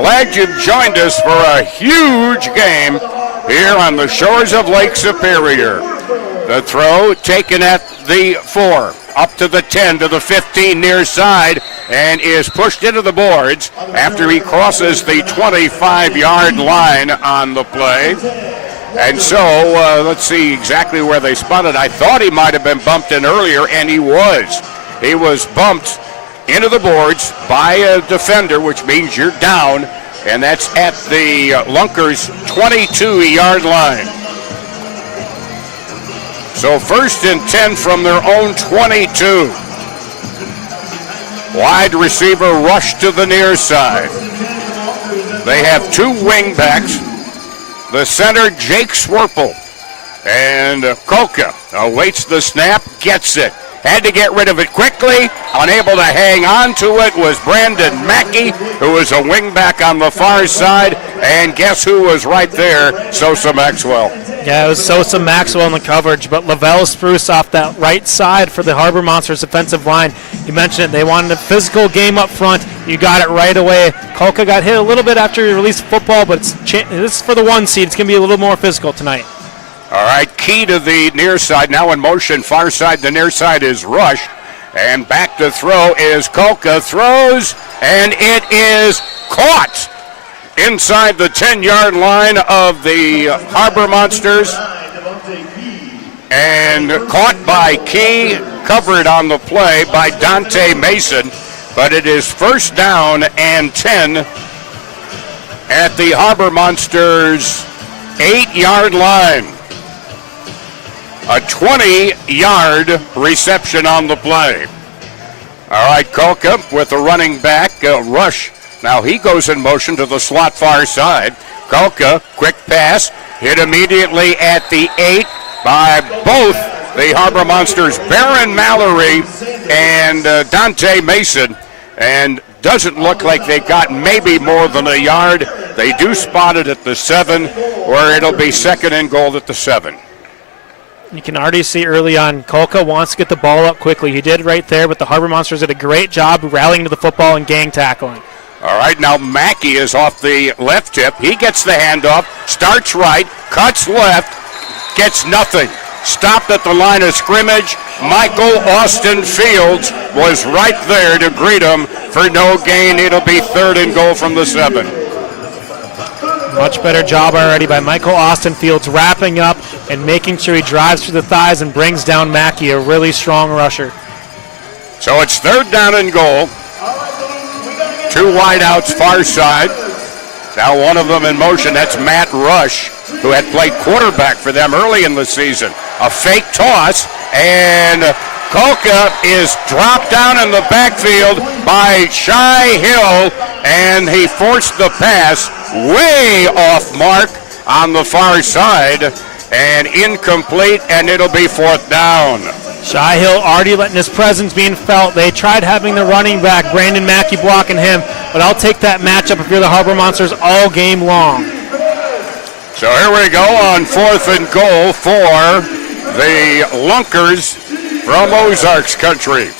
Glad you've joined us for a huge game here on the shores of Lake Superior. The throw taken at the 4, up to the 10, to the 15 near side, and is pushed into the boards after he crosses the 25-yard line on the play. And so, let's see exactly where they spotted. I thought he might have been bumped in earlier, and he was. He was bumped into the boards by a defender, which means you're down, and that's at the Lunkers 22-yard line. So 1st and 10 from their own 22. Wide receiver rush to the near side. They have 2 wing backs. The center, Jake Swerple, and Koka awaits the snap, gets it. Had to get rid of it quickly. Unable to hang on to it was Brandon Mackey, who was a wingback on the far side. And guess who was right there? Sosa Maxwell. Yeah, it was Sosa Maxwell in the coverage, but Lavelle Spruce off that right side for the Harbor Monsters defensive line. You mentioned it. They wanted a physical game up front. You got it right away. Kolka got hit a little bit after he released football, but this is for the 1 seed. It's going to be a little more physical tonight. All right, Key to the near side, now in motion, far side, the near side is Rush, and back to throw is Kolka, throws, and it is caught inside the 10-yard line of the Harbor Monsters, and caught by Key, covered on the play by Dante Mason, but it is 1st down and 10 at the Harbor Monsters 8-yard line. A 20-yard reception on the play. All right, Kolka with the running back, Rush. Now he goes in motion to the slot far side. Kolka, quick pass, hit immediately at the 8 by both the Harbor Monsters, Baron Mallory and Dante Mason. And doesn't look like they got maybe more than a yard. They do spot it at the 7, where it'll be 2nd and goal at the 7. You can already see early on, Kolka wants to get the ball up quickly. He did right there, but the Harbor Monsters did a great job rallying to the football and gang tackling. All right, now Mackey is off the left hip. He gets the handoff, starts right, cuts left, gets nothing. Stopped at the line of scrimmage. Michael Austin Fields was right there to greet him for no gain. It'll be 3rd and goal from the 7. Much better job already by Michael Austin Fields wrapping up and making sure he drives through the thighs and brings down Mackey, a really strong rusher. So it's 3rd down and goal. 2 wideouts far side. Now one of them in motion. That's Matt Rush, who had played quarterback for them early in the season. A fake toss, and Kolka is dropped down in the backfield by Shai Hill, and he forced the pass way off mark on the far side, and incomplete, and it'll be 4th down. Shai Hill already letting his presence being felt. They tried having the running back, Brandon Mackey, blocking him, but I'll take that matchup if you're the Harbor Monsters all game long. So here we go on 4th and goal for the Lunkers from Ozarks country.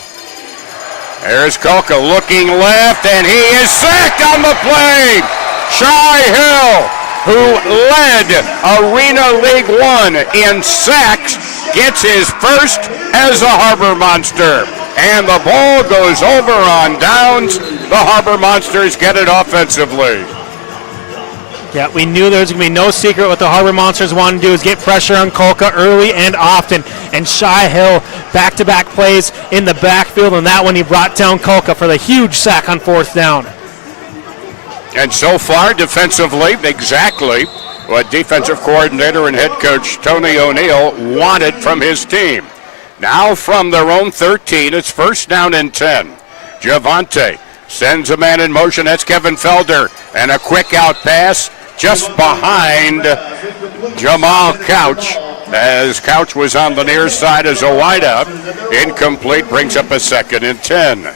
There's Kolka looking left, and he is sacked on the play. Shai Hill, who led Arena League 1 in sacks, gets his first as a Harbor Monster. And the ball goes over on downs. The Harbor Monsters get it offensively. Yeah, we knew there was going to be no secret what the Harbor Monsters wanted to do is get pressure on Kolka early and often. And Shai Hill, back-to-back plays in the backfield, and that one he brought down Kolka for the huge sack on 4th down. And so far, defensively, exactly what defensive coordinator and head coach Tony O'Neill wanted from his team. Now from their own 13, it's 1st down and 10. Javante sends a man in motion. That's Kevin Felder. And a quick out pass just behind Jamal Couch, as Couch was on the near side as a wideout. Incomplete, brings up a 2nd and 10.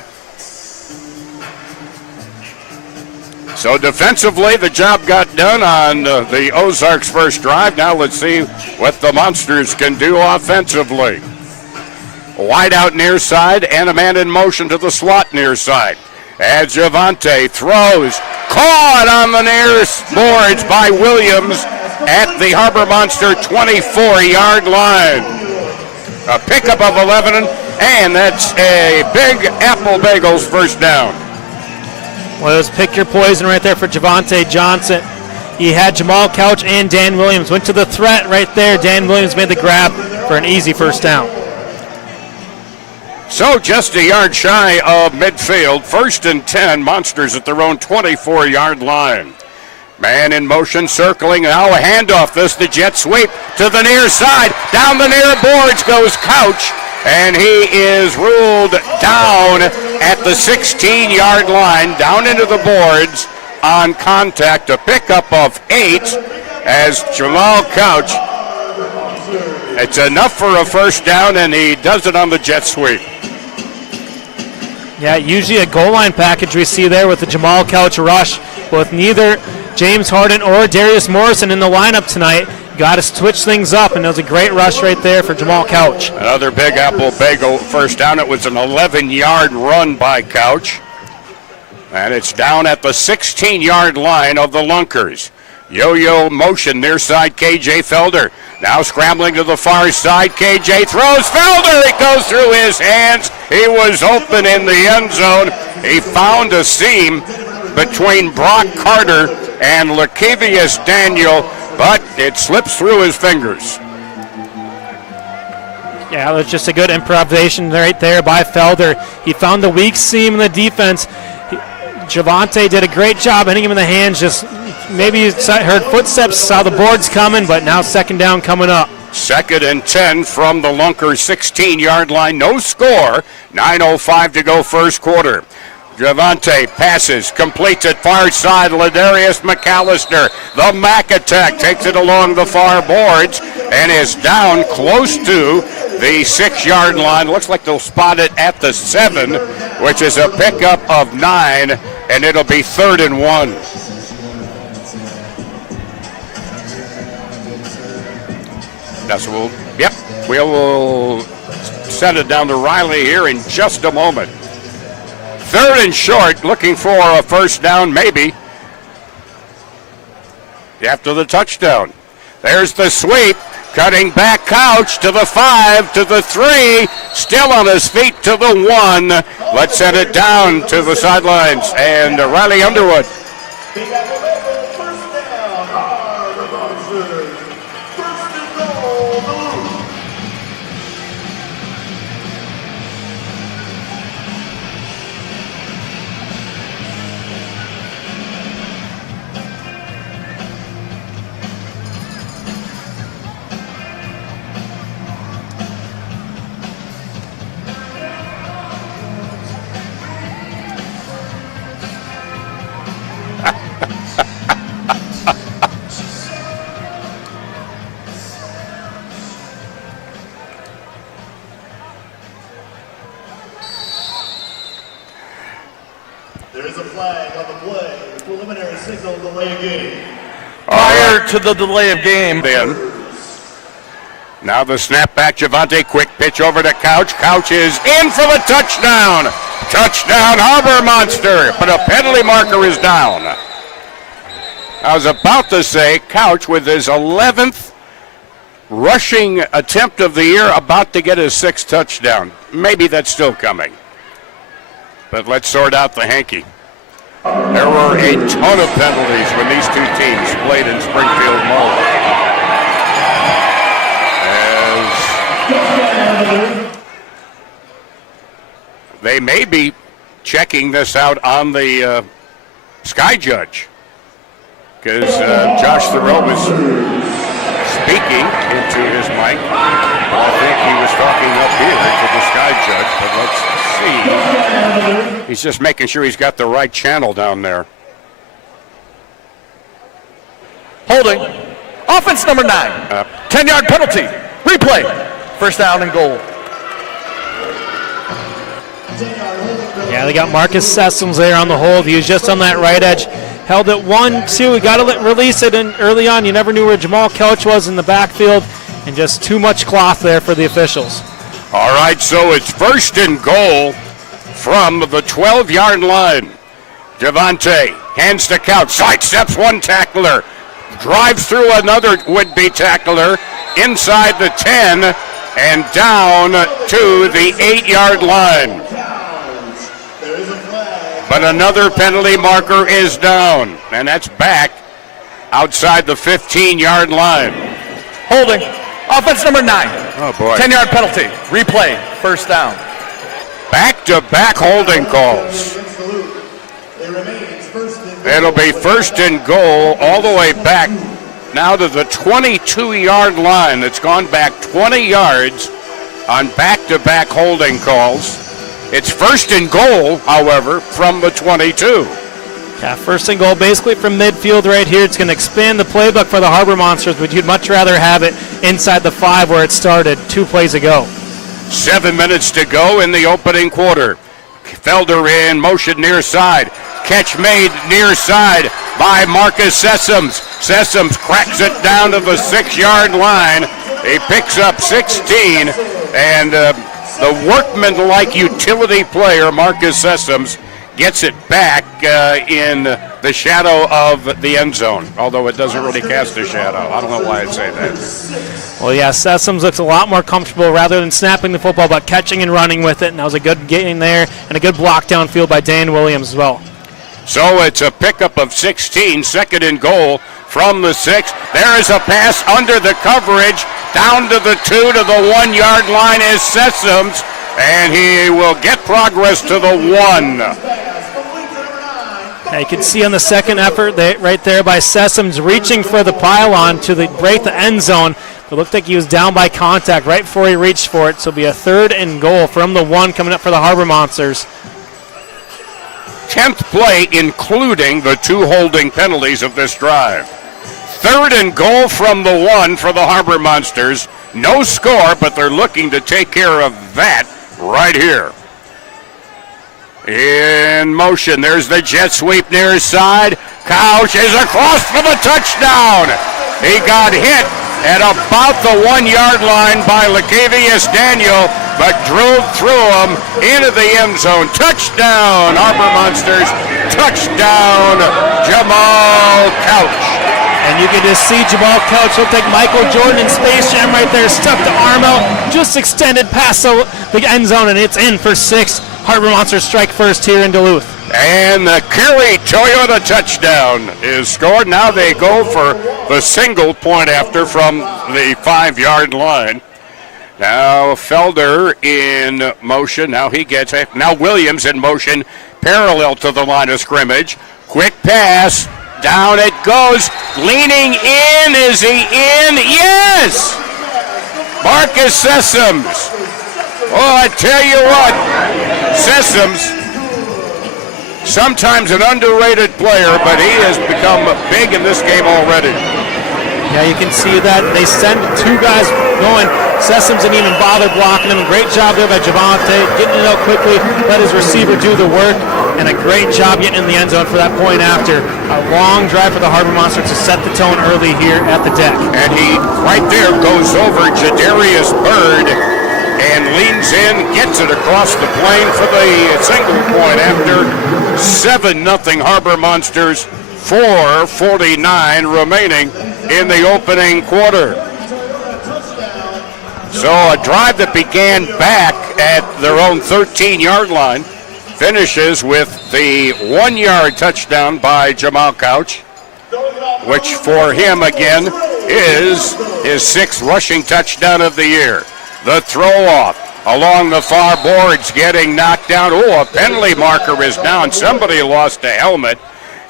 So defensively, the job got done on the Ozarks' first drive. Now let's see what the Monsters can do offensively. Wide out near side and a man in motion to the slot near side. As Javante throws, caught on the near boards by Williams at the Harbor Monster 24-yard line. A pickup of 11, and that's a Big Apple Bagels first down. Well, it was pick your poison right there for Javante Johnson. He had Jamal Couch and Dan Williams. Went to the threat right there. Dan Williams made the grab for an easy first down. So just a yard shy of midfield. 1st and 10, Monsters at their own 24-yard line. Man in motion, circling. Now a handoff. This the jet sweep to the near side. Down the near boards goes Couch, and he is ruled down at the 16-yard line, down into the boards on contact. A pickup of 8 as Jamal Couch. It's enough for a first down, and he does it on the jet sweep. Yeah, usually a goal line package we see there with the Jamal Couch rush, with neither James Harden or Darius Morrison in the lineup tonight. Got to switch things up, and it was a great rush right there for Jamal Couch. Another Big Apple Bagel first down. It was an 11-yard run by Couch. And it's down at the 16-yard line of the Lunkers. Yo-yo motion near side, KJ Felder. Now scrambling to the far side, KJ throws. Felder, it goes through his hands. He was open in the end zone. He found a seam between Brock Carter and Lakevius Daniel, but it slips through his fingers. Yeah, it was just a good improvisation right there by Felder. He found the weak seam in the defense. Javante did a great job hitting him in the hands. Just maybe heard footsteps, saw the boards coming, but now second down coming up. 2nd and 10 from the Lunkers 16-yard line. No score. 9:05 to go first quarter. Javante passes, completes it far side. Ladarius McAllister, the Mac attack, takes it along the far boards and is down close to the 6-yard line. Looks like they'll spot it at the 7, which is a pickup of 9, and it'll be 3rd and 1. That's we'll send it down to Riley here in just a moment. 3rd and short, looking for a first down, maybe. After the touchdown. There's the sweep. Cutting back Couch to the 5, to the 3. Still on his feet to the 1. Let's send it down to the sidelines. And Riley Underwood. There is a flag on the play. Preliminary signal delay of game. Prior to the delay of game. Then. Now the snap back, Javante, quick pitch over to Couch. Couch is in for the touchdown. Touchdown, Harbor Monster, but a penalty marker is down. I was about to say Couch with his 11th rushing attempt of the year, about to get his 6th touchdown. Maybe that's still coming. But let's sort out the hanky. There were a ton of penalties when these two teams played in Springfield Mall. As they may be checking this out on the Sky Judge, because Josh Thoreau was speaking into his mic. I think he was talking up here to the Sky Judge, but let's see. He's just making sure he's got the right channel down there. Holding. Offense number 9. 10-yard penalty. Replay. First down and goal. Yeah, they got Marcus Sessoms there on the hold. He was just on that right edge. Held it 1-2. We got to release it in early on. You never knew where Jamal Couch was in the backfield, and just too much cloth there for the officials. All right, so it's 1st and goal from the 12-yard line. Javante hands to Couch, sidesteps one tackler, drives through another would-be tackler inside the 10 and down to the 8-yard line. But another penalty marker is down, and that's back outside the 15-yard line. Holding. Offense number 9. Oh, boy. 10-yard penalty. Replay. First down. Back-to-back holding calls. It'll be first and goal all the way back now to the 22-yard line. It's gone back 20 yards on back-to-back holding calls. It's first and goal, however, from the 22. Yeah, first and goal basically from midfield right here. It's going to expand the playbook for the Harbor Monsters, but you'd much rather have it inside the 5 where it started 2 plays ago. 7 minutes to go in the opening quarter. Felder in motion near side. Catch made near side by Marcus Sessoms. Sessoms cracks it down to the 6-yard line. He picks up 16, and the workman-like utility player, Marcus Sessoms, gets it back in the shadow of the end zone, although it doesn't really cast a shadow. I don't know why I'd say that. Well, yeah, Sessoms looks a lot more comfortable rather than snapping the football, but catching and running with it, and that was a good gain there and a good block downfield by Dan Williams as well. So it's a pickup of 16, second and goal from the 6. There is a pass under the coverage, down to the 2 to the 1-yard line is Sessoms, and he will get progress to the 1. Now you can see on the second effort right there by Sessoms reaching for the pylon to break the end zone. It looked like he was down by contact right before he reached for it, so it'll be a third and goal from the 1 coming up for the Harbor Monsters. 10th play, including the 2 holding penalties of this drive. Third and goal from the 1 for the Harbor Monsters. No score, but they're looking to take care of that right here. In motion, there's the jet sweep near side. Couch is across for the touchdown. He got hit at about the 1-yard line by Lacavius Daniel, but drove through him into the end zone. Touchdown, Harbor Monsters. Touchdown, Jamal Couch. And you can just see Jamal Couch look like Michael Jordan in Space Jam right there. Stuck the arm out, just extended past the end zone, and it's in for 6. Harbor Monsters strike first here in Duluth. And the Kerry Toyota touchdown is scored. Now they go for the single point after from the 5-yard line. Now Felder in motion. Now he gets it. Now Williams in motion, parallel to the line of scrimmage. Quick pass. Down it goes. Leaning in. Is he in? Yes! Marcus Sessoms. Oh, I tell you what. Sessoms, sometimes an underrated player, but he has become big in this game already. Yeah, you can see that. They send 2 guys going. Sessoms didn't even bother blocking him. Great job there by Javante, getting it out quickly, let his receiver do the work, and a great job getting in the end zone for that point after. A long drive for the Harbor Monsters to set the tone early here at the deck. And he, right there, goes over Jadarius Bird and leans in, gets it across the plane for the single point after. 7-0 Harbor Monsters, 4:49 remaining in the opening quarter. So a drive that began back at their own 13-yard line finishes with the 1-yard touchdown by Jamal Couch, which for him again is his 6th rushing touchdown of the year. The throw off along the far boards getting knocked down. Oh, a penalty marker is down. Somebody lost a helmet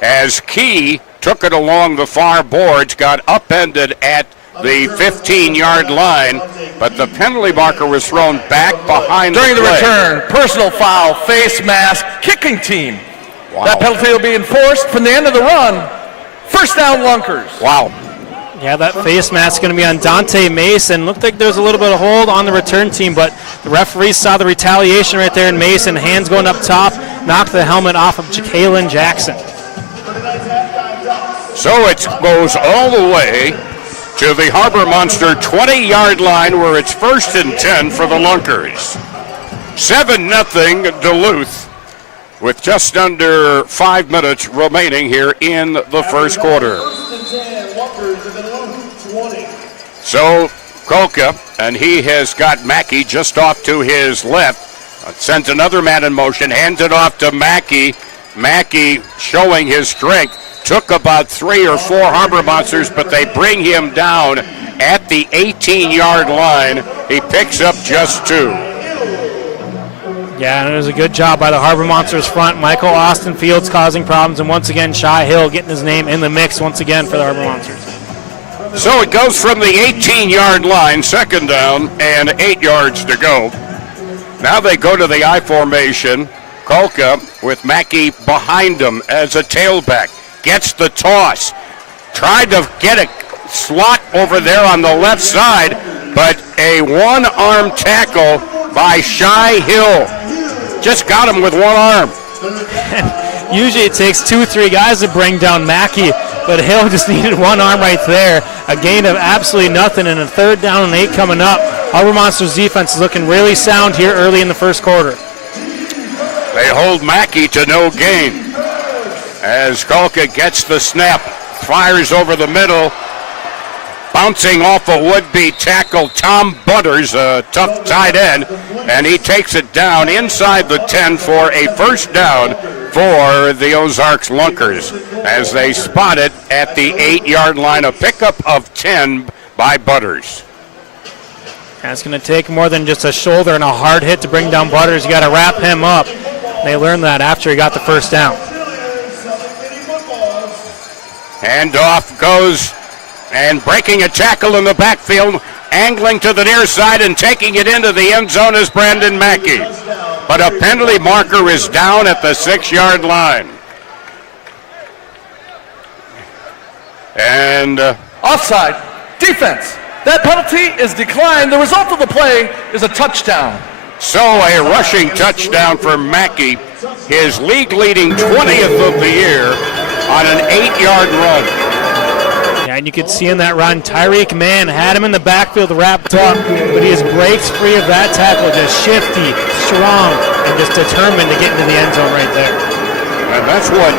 as Key took it along the far boards, got upended at the 15-yard line, but the penalty marker was thrown back behind during the play. Return, personal foul, face mask, kicking team. Wow. That penalty will be enforced from the end of the run. First down, Lunkers. Wow. Yeah, that face mask is going to be on Dante Mason. Looked like there was a little bit of hold on the return team, but the referee saw the retaliation right there in Mason. Hands going up top, knocked the helmet off of Jalen Jackson. So it goes all the way to the Harbor Monster 20-yard line where it's 1st and 10 for the Lunkers. 7-0 Duluth with just under 5 minutes remaining here in the first quarter. So Kolka, and he has got Mackey just off to his left. Sends another man in motion, hands it off to Mackey. Mackey showing his strength. Took about 3 or 4 Harbor Monsters, but they bring him down at the 18-yard line. He picks up just 2. Yeah, and it was a good job by the Harbor Monsters front. Michael Austin Fields causing problems, and once again, Shy Hill getting his name in the mix once again for the Harbor Monsters. So it goes from the 18-yard line, second down, and 8 yards to go. Now they go to the I formation. Kolka with Mackey behind him as a tailback. Gets the toss. Tried to get a slot over there on the left side, but a one-arm tackle by Shy Hill. Just got him with one arm. Usually it takes 2-3 guys to bring down Mackey, but Hill just needed one arm right there. A gain of absolutely nothing, and a 3rd down and 8 coming up. Harbor Monsters defense is looking really sound here early in the first quarter. They hold Mackey to no gain as Kolka gets the snap, fires over the middle, bouncing off a would-be tackle, Tom Butters, a tough tight end, and he takes it down inside the 10 for a first down for the Ozarks Lunkers as they spot it at the 8-yard line, a pickup of 10 by Butters. That's going to take more than just a shoulder and a hard hit to bring down Butters. You got to wrap him up. They learned that after he got the first down. Handoff goes, and breaking a tackle in the backfield, angling to the near side and taking it into the end zone is Brandon Mackey. But a penalty marker is down at the 6-yard line. And offside, defense. That penalty is declined. The result of the play is a touchdown. So a rushing touchdown for Mackey, his league-leading 20th of the year on an 8-yard run. Yeah, and you could see in that run, Tyreek Mann had him in the backfield wrapped up, but he just breaks free of that tackle, just shifty, strong, and just determined to get into the end zone right there. And that's what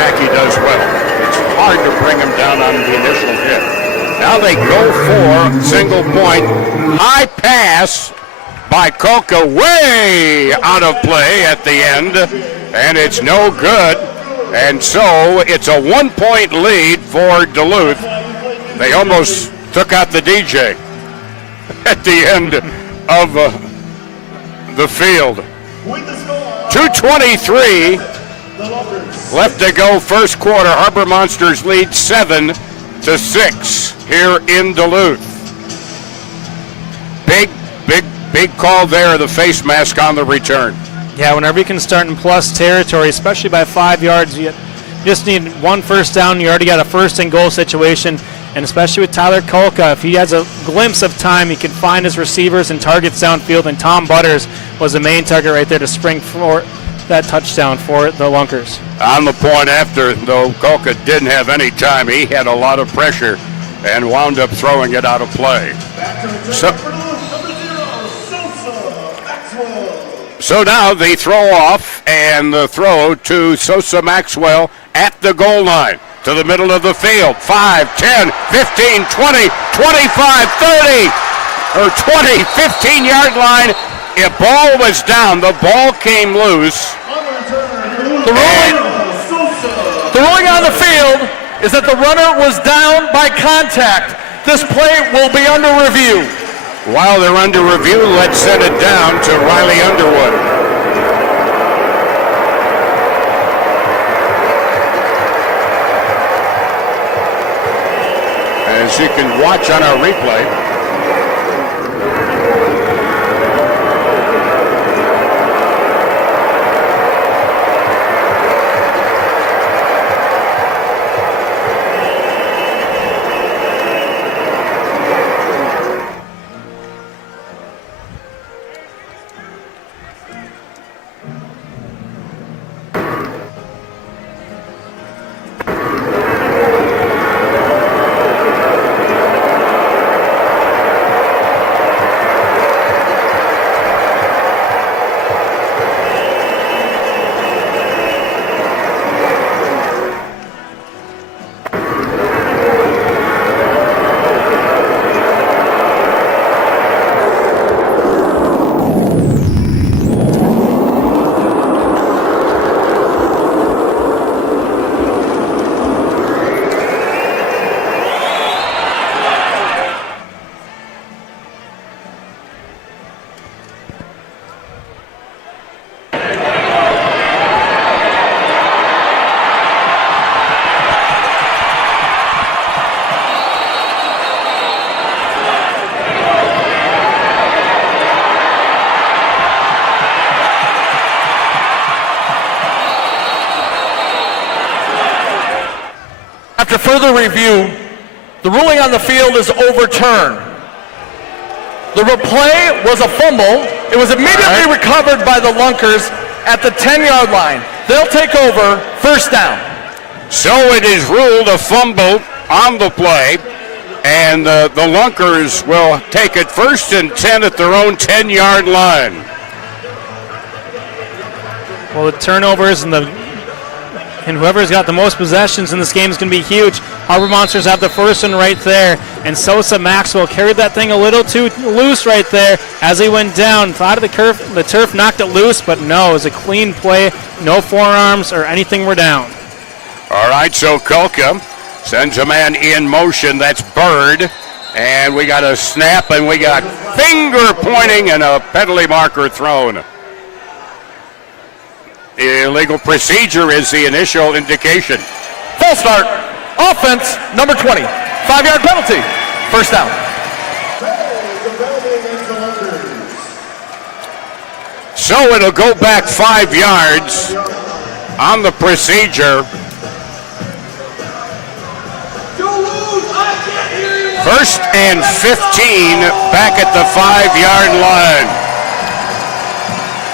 Mackey does well. It's hard to bring him down on the initial hit. Now they go for single point, high pass by Kolka, way out of play at the end, and it's no good. And so it's a 1-point lead for Duluth. They almost took out the DJ at the end of the field. 2:23 left to go first quarter. Harbor Monsters lead 7-6 here in Duluth. Big call there, the face mask on the return. Yeah, whenever you can start in plus territory, especially by 5 yards, you just need one first down. You already got a first and goal situation, and especially with Tyler Kolka, if he has a glimpse of time, he can find his receivers and targets downfield, and Tom Butters was the main target right there to spring for that touchdown for the Lunkers. On the point after, though, Kolka didn't have any time. He had a lot of pressure and wound up throwing it out of play. So now the throw off and the throw to Sosa Maxwell at the goal line to the middle of the field. 5, 10, 15, 20, 25, 30, or 20, 15-yard line. A ball was down. The ball came loose. The ruling on the field is that the runner was down by contact. This play will be under review. While they're under review, let's send it down to Riley Underwood. As you can watch on our replay, After further review, the ruling on the field is overturned. The replay was a fumble. It was immediately recovered by the Lunkers at the 10-yard line. They'll take over, first down. So it is ruled a fumble on the play, and the Lunkers will take it 1st and 10 at their own 10-yard line. Well, the turnovers and whoever's got the most possessions in this game is going to be huge. Harbor Monsters have the first one right there, and Sosa Maxwell carried that thing a little too loose right there as he went down. Thought of the turf knocked it loose, but no, it was a clean play. No forearms or anything were down. All right, so Kolka sends a man in motion. That's Bird. And we got a snap, and we got finger pointing and a penalty marker thrown. Illegal procedure is the initial indication. Full start. Offense, number 20. 5-yard penalty. First down. So it'll go back 5 yards on the procedure. First and 15 back at the 5-yard line.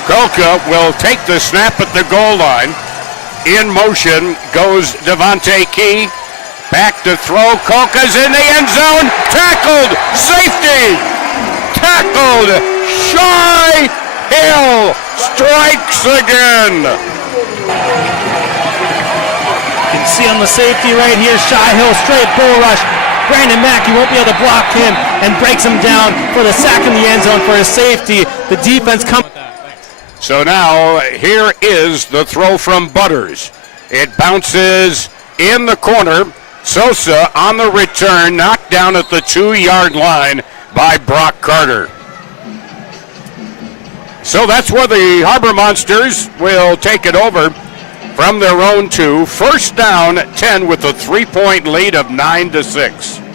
Kolka will take the snap at the goal line. In motion goes Devontae Key. Back to throw. Kolka's in the end zone. Tackled. Safety. Tackled. Shy Hill strikes again. You can see on the safety right here, Shy Hill straight bull rush. Brandon Mackey won't be able to block him and breaks him down for the sack in the end zone for his safety. The defense comes. So now here is the throw from Butters. It bounces in the corner. Sosa on the return, knocked down at the 2-yard line by Brock Carter. So that's where the Harbor Monsters will take it over from their own 2. First down, 10 with a 3-point lead of 9-6.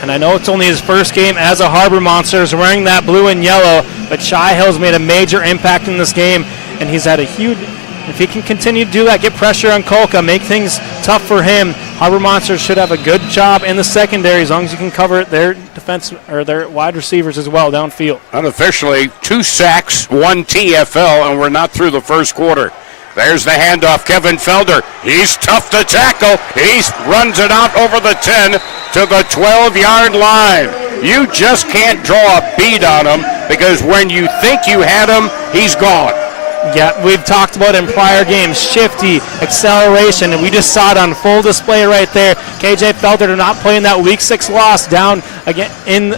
And I know it's only his first game as a Harbor Monsters wearing that blue and yellow, but Shy Hill's made a major impact in this game, and he's had a huge, if he can continue to do that, get pressure on Kolka, make things tough for him, Harbor Monsters should have a good job in the secondary as long as you can cover their defense or their wide receivers as well downfield. Unofficially, 2 sacks, 1 TFL, and we're not through the first quarter. There's the handoff, Kevin Felder. He's tough to tackle. He runs it out over the 10 to the 12-yard line. You just can't draw a bead on him because when you think you had him, he's gone. Yeah, we've talked about in prior games, shifty, acceleration, and we just saw it on full display right there. KJ Felder not playing that Week 6 loss down again in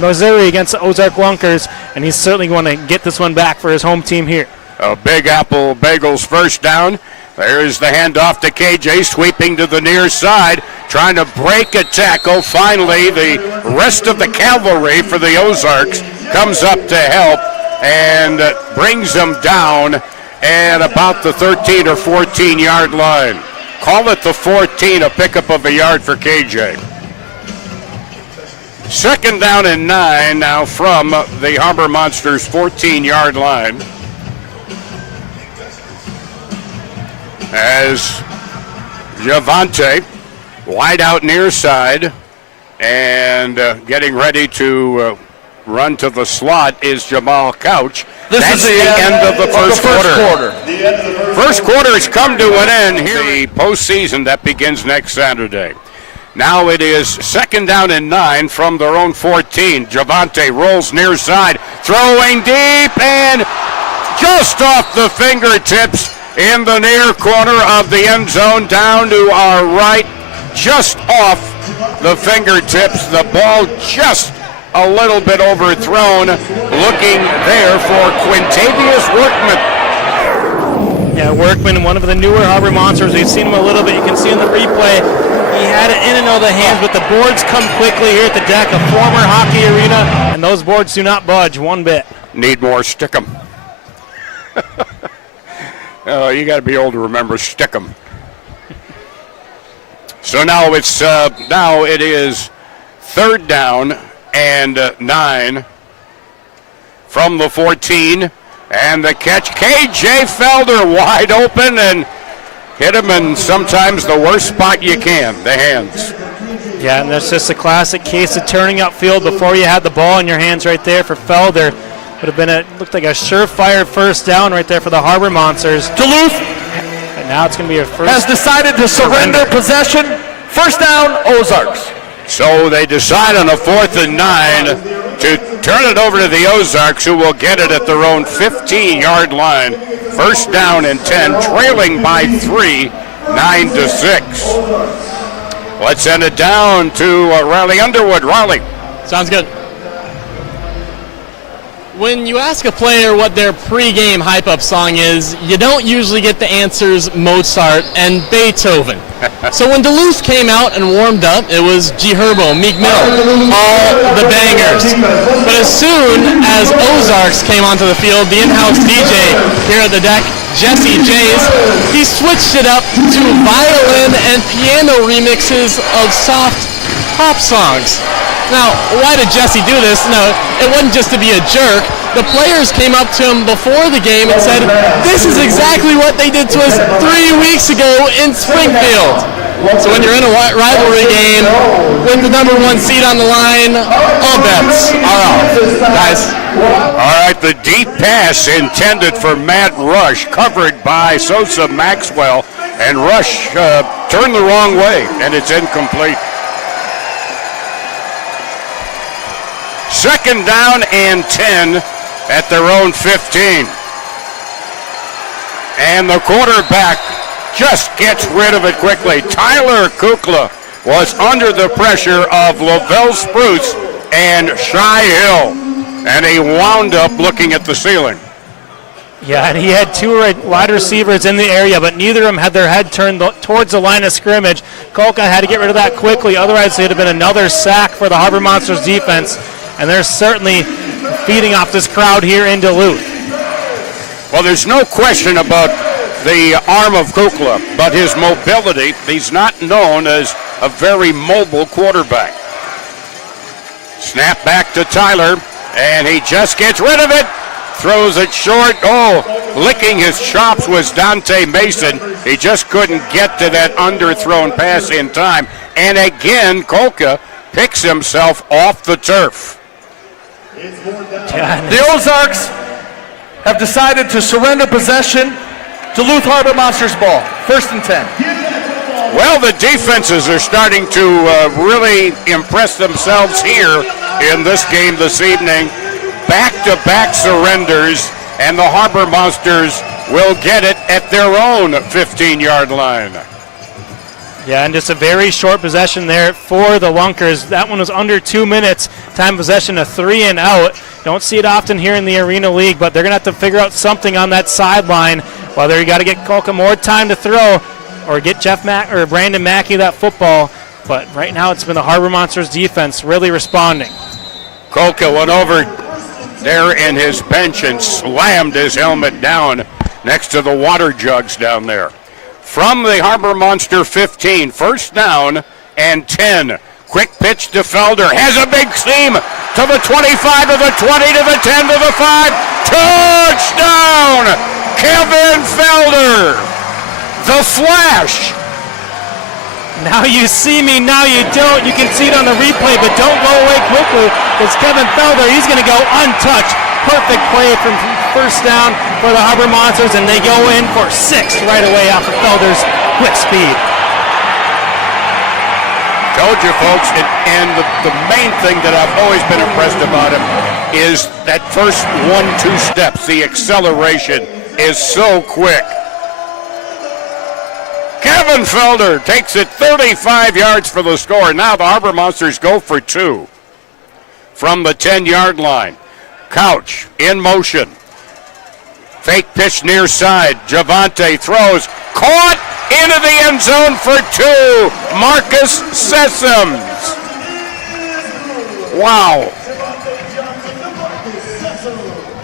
Missouri against the Ozark Lunkers, and he's certainly going to get this one back for his home team here. A Big Apple Bagels first down. There's the handoff to KJ, sweeping to the near side, trying to break a tackle. Finally, the rest of the cavalry for the Ozarks comes up to help and brings them down at about the 13 or 14-yard line. Call it the 14, a pickup of a yard for KJ. Second down and 9 now from the Harbor Monsters' 14-yard line. As Javante wide out near side and getting ready to run to the slot is Jamal Couch. That's the end of the first quarter. First quarter has come to an end here. The postseason that begins next Saturday. Now it is second down and 9 from their own 14. Javante rolls near side, throwing deep and just off the fingertips in the near corner of the end zone, down to our right, just off the fingertips. The ball just a little bit overthrown. Looking there for Quintavious Workman. Yeah, Workman, one of the newer Harbor Monsters. We've seen him a little bit. You can see in the replay, he had it in and out of the hands, but the boards come quickly here at the deck, a former hockey arena, and those boards do not budge one bit. Need more Stickum. Oh, you got to be old to remember Stickum. So now it is third down and 9 from the 14, and the catch. KJ Felder wide open, and Hit them in sometimes the worst spot you can, the hands. Yeah, and that's just a classic case of turning upfield before you had the ball in your hands right there for Felder. Would have been looked like a surefire first down right there for the Harbor Monsters. Duluth And now it's going to be a first. has decided to surrender possession. First down, Ozarks. So they decide on a 4th and 9 to turn it over to the Ozarks, who will get it at their own 15-yard line. First down and 10, trailing by 3, 9-6. Let's send it down to Riley Underwood. Riley. Sounds good. When you ask a player what their pregame hype-up song is, you don't usually get the answers Mozart and Beethoven. So when Duluth came out and warmed up, it was G Herbo, Meek Mill, all the bangers. But as soon as Ozarks came onto the field, the in-house DJ here at the deck, Jesse Jays, he switched it up to violin and piano remixes of soft pop songs. Now, why did Jesse do this? No, it wasn't just to be a jerk. The players came up to him before the game and said, this is exactly what they did to us 3 weeks ago in Springfield. So when you're in a rivalry game with the number 1 seed on the line, all bets are off, guys. All right, the deep pass intended for Matt Rush, covered by Sosa Maxwell, and Rush turned the wrong way, and it's incomplete. Second down and 10 at their own 15. And the quarterback just gets rid of it quickly. Tyler Kukla was under the pressure of Lavelle Spruce and Shy Hill, and he wound up looking at the ceiling. Yeah, and he had 2 wide receivers in the area, but neither of them had their head turned towards the line of scrimmage. Kolka had to get rid of that quickly, otherwise it would have been another sack for the Harbor Monsters defense. And they're certainly feeding off this crowd here in Duluth. Well, there's no question about the arm of Kukla, but his mobility, he's not known as a very mobile quarterback. Snap back to Tyler, and he just gets rid of it. Throws it short. Oh, licking his chops was Dante Mason. He just couldn't get to that underthrown pass in time. And again, Kolka picks himself off the turf. The Ozarks have decided to surrender possession. Duluth Harbor Monsters ball. First and 10. Well, the defenses are starting to really impress themselves here in this game this evening. Back-to-back surrenders, and the Harbor Monsters will get it at their own 15-yard line. Yeah, and just a very short possession there for the Lunkers. That one was under 2 minutes. Time possession, a 3 and out. Don't see it often here in the Arena League, but they're going to have to figure out something on that sideline. Whether you got to get Kolka more time to throw or get Brandon Mackey that football. But right now it's been the Harbor Monsters defense really responding. Kolka went over there in his bench and slammed his helmet down next to the water jugs down there. From the Harbor Monster 15, first down and 10. Quick pitch to Felder. Has a big seam to the 25, to the 20, to the 10, to the 5. Touchdown! Kevin Felder. The Flash. Now you see me, now you don't. You can see it on the replay, but don't go away quickly because Kevin Felder, he's going to go untouched. Perfect play from first down for the Harbor Monsters, and they go in for 6 right away off of Felder's quick speed. Told you, folks, and the main thing that I've always been impressed about him is that first 1-2 steps. The acceleration is so quick. Kevin Felder takes it 35 yards for the score. Now the Harbor Monsters go for 2 from the 10-yard line. Couch in motion. Fake pitch near side. Javante throws. Caught into the end zone for 2. Marcus Sessoms. Wow.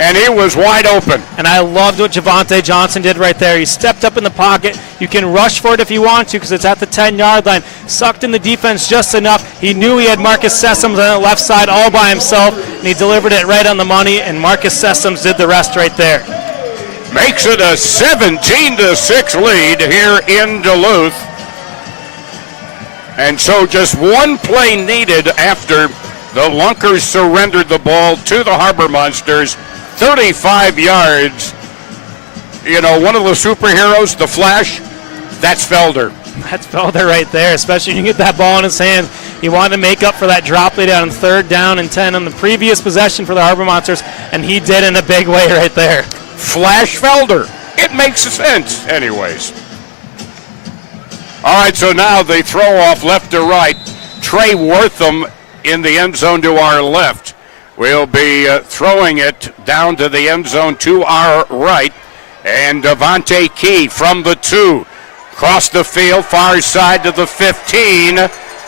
And he was wide open. And I loved what Javante Johnson did right there. He stepped up in the pocket. You can rush for it if you want to because it's at the 10-yard line. Sucked in the defense just enough. He knew he had Marcus Sessoms on the left side all by himself, and he delivered it right on the money, and Marcus Sessoms did the rest right there. makes it a 17-6 lead here in Duluth. And so just one play needed after the Lunkers surrendered the ball to the Harbor Monsters, 35 yards. You know, one of the superheroes, the Flash, that's Felder. That's Felder right there, especially when you get that ball in his hands. He wanted to make up for that drop lead on 3rd down and 10 on the previous possession for the Harbor Monsters, and he did in a big way right there. Flash Felder. It makes sense anyways. All right, so now they throw off left to right. Trey Wortham in the end zone to our left. We'll be throwing it down to the end zone to our right. And Devontae Key from the 2. Across the field, far side to the 15.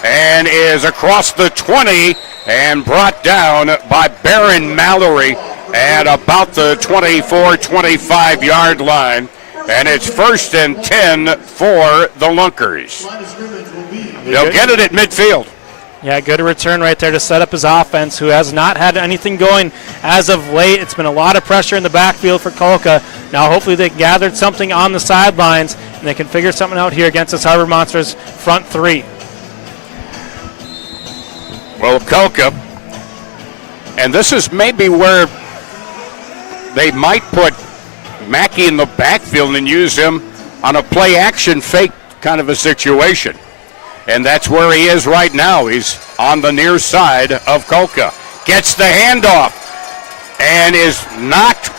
And is across the 20 and brought down by Barron Mallory at about the 24-25 yard line. And it's 1st and 10 for the Lunkers. They'll get it at midfield. Yeah, good return right there to set up his offense, who has not had anything going as of late. It's been a lot of pressure in the backfield for Kolka. Now hopefully they gathered something on the sidelines, and they can figure something out here against this Harbor Monsters front 3. Well, Kolka, and this is maybe where they might put Mackey in the backfield and use him on a play-action fake kind of a situation. And that's where he is right now. He's on the near side of Kolka. Gets the handoff and is knocked,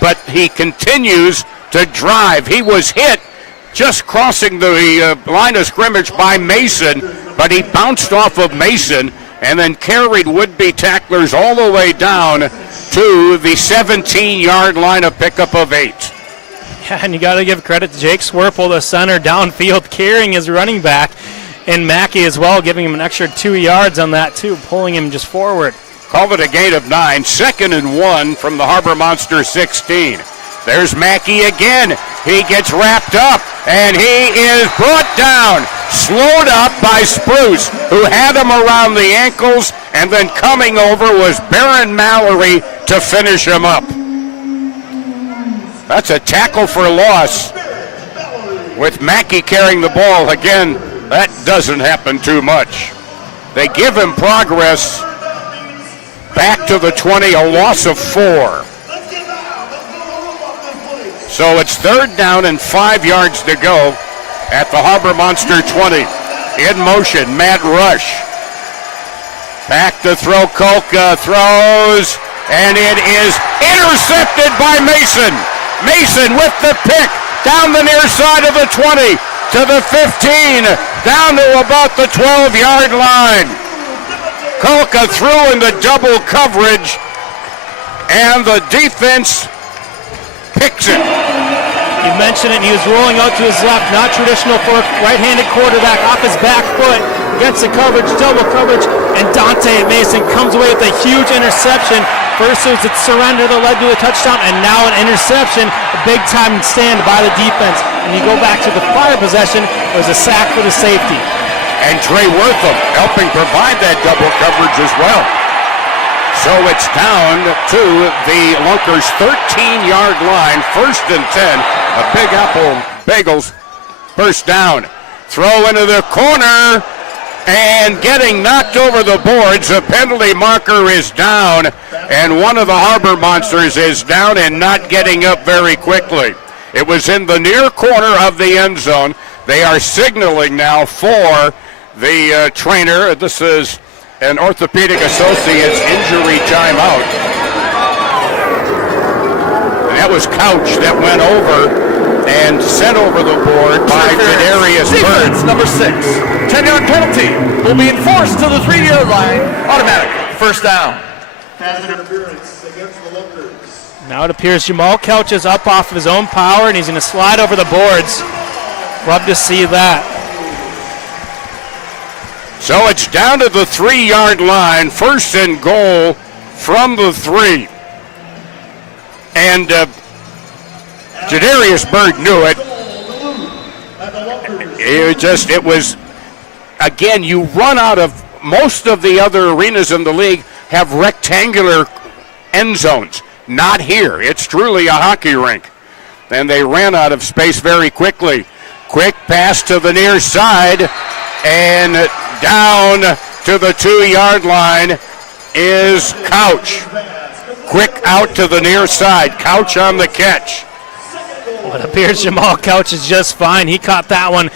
but he continues to drive. He was hit just crossing the line of scrimmage by Mason, but he bounced off of Mason and then carried would-be tacklers all the way down to the 17-yard line, of pickup of 8. Yeah, and you got to give credit to Jake Swerple, the center, downfield, carrying his running back, and Mackey as well, giving him an extra 2 yards on that too, pulling him just forward. Called it a gain of 9, 2nd and 1 from the Harbor Monster 16. There's Mackey again. He gets wrapped up, and he is brought down, slowed up by Spruce, who had him around the ankles, and then coming over was Barron Mallory to finish him up. That's a tackle for loss with Mackey carrying the ball. Again, that doesn't happen too much. They give him progress back to the 20, a loss of 4. So it's 3rd down and 5 yards to go at the Harbor Monster 20. In motion, Matt Rush. Back to throw, Kolka throws, and it is intercepted by Mason. Mason with the pick, down the near side of the 20 to the 15, down to about the 12-yard line. Kolka threw in the double coverage, and the defense picks it. You mentioned it, and he was rolling out to his left, not traditional for a right-handed quarterback, off his back foot, gets the coverage, double coverage, and Dante Mason comes away with a huge interception. First it was a surrender that led to a touchdown, and now an interception, a big-time stand by the defense. And you go back to the prior possession, it was a sack for the safety. And Trey Wortham helping provide that double coverage as well. So it's down to the Lunkers' 13-yard line, 1st and 10. A Big Apple Bagels first down. Throw into the corner, and getting knocked over the boards. The penalty marker is down, and one of the Harbor Monsters is down and not getting up very quickly. It was in the near corner of the end zone. They are signaling now for the trainer. This is an Orthopedic Associates injury timeout. And that was Couch that went over and sent over the board by Jadarius Defense Bird. number 6. 10-yard penalty will be enforced to the 3-yard line. Automatic. First down. Pass interference against the Lunkers. Now it appears Jamal Couch is up off of his own power, and he's going to slide over the boards. Love to see that. So it's down to the 3-yard line, 1st and goal from the 3. And Jadarius Bird knew it. It was, again, you run out of, most of the other arenas in the league have rectangular end zones. Not here. It's truly a hockey rink. And they ran out of space very quickly. Quick pass to the near side, and down to the 2-yard line is Couch. Quick out to the near side. Couch on the catch. Well, it appears Jamal Couch is just fine. He caught that one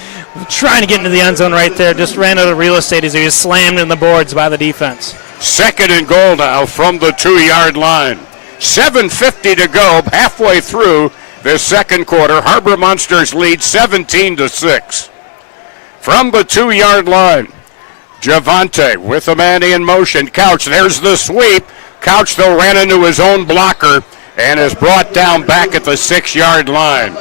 trying to get into the end zone right there. Just ran out of real estate as he was slammed in the boards by the defense. 2nd and goal now from the 2-yard line. 7:50 to go, halfway through this second quarter. Harbor Monsters lead 17-6. From the 2-yard line, Javante with a man in motion. Couch, there's the sweep. Couch, though, ran into his own blocker and is brought down back at the 6-yard line.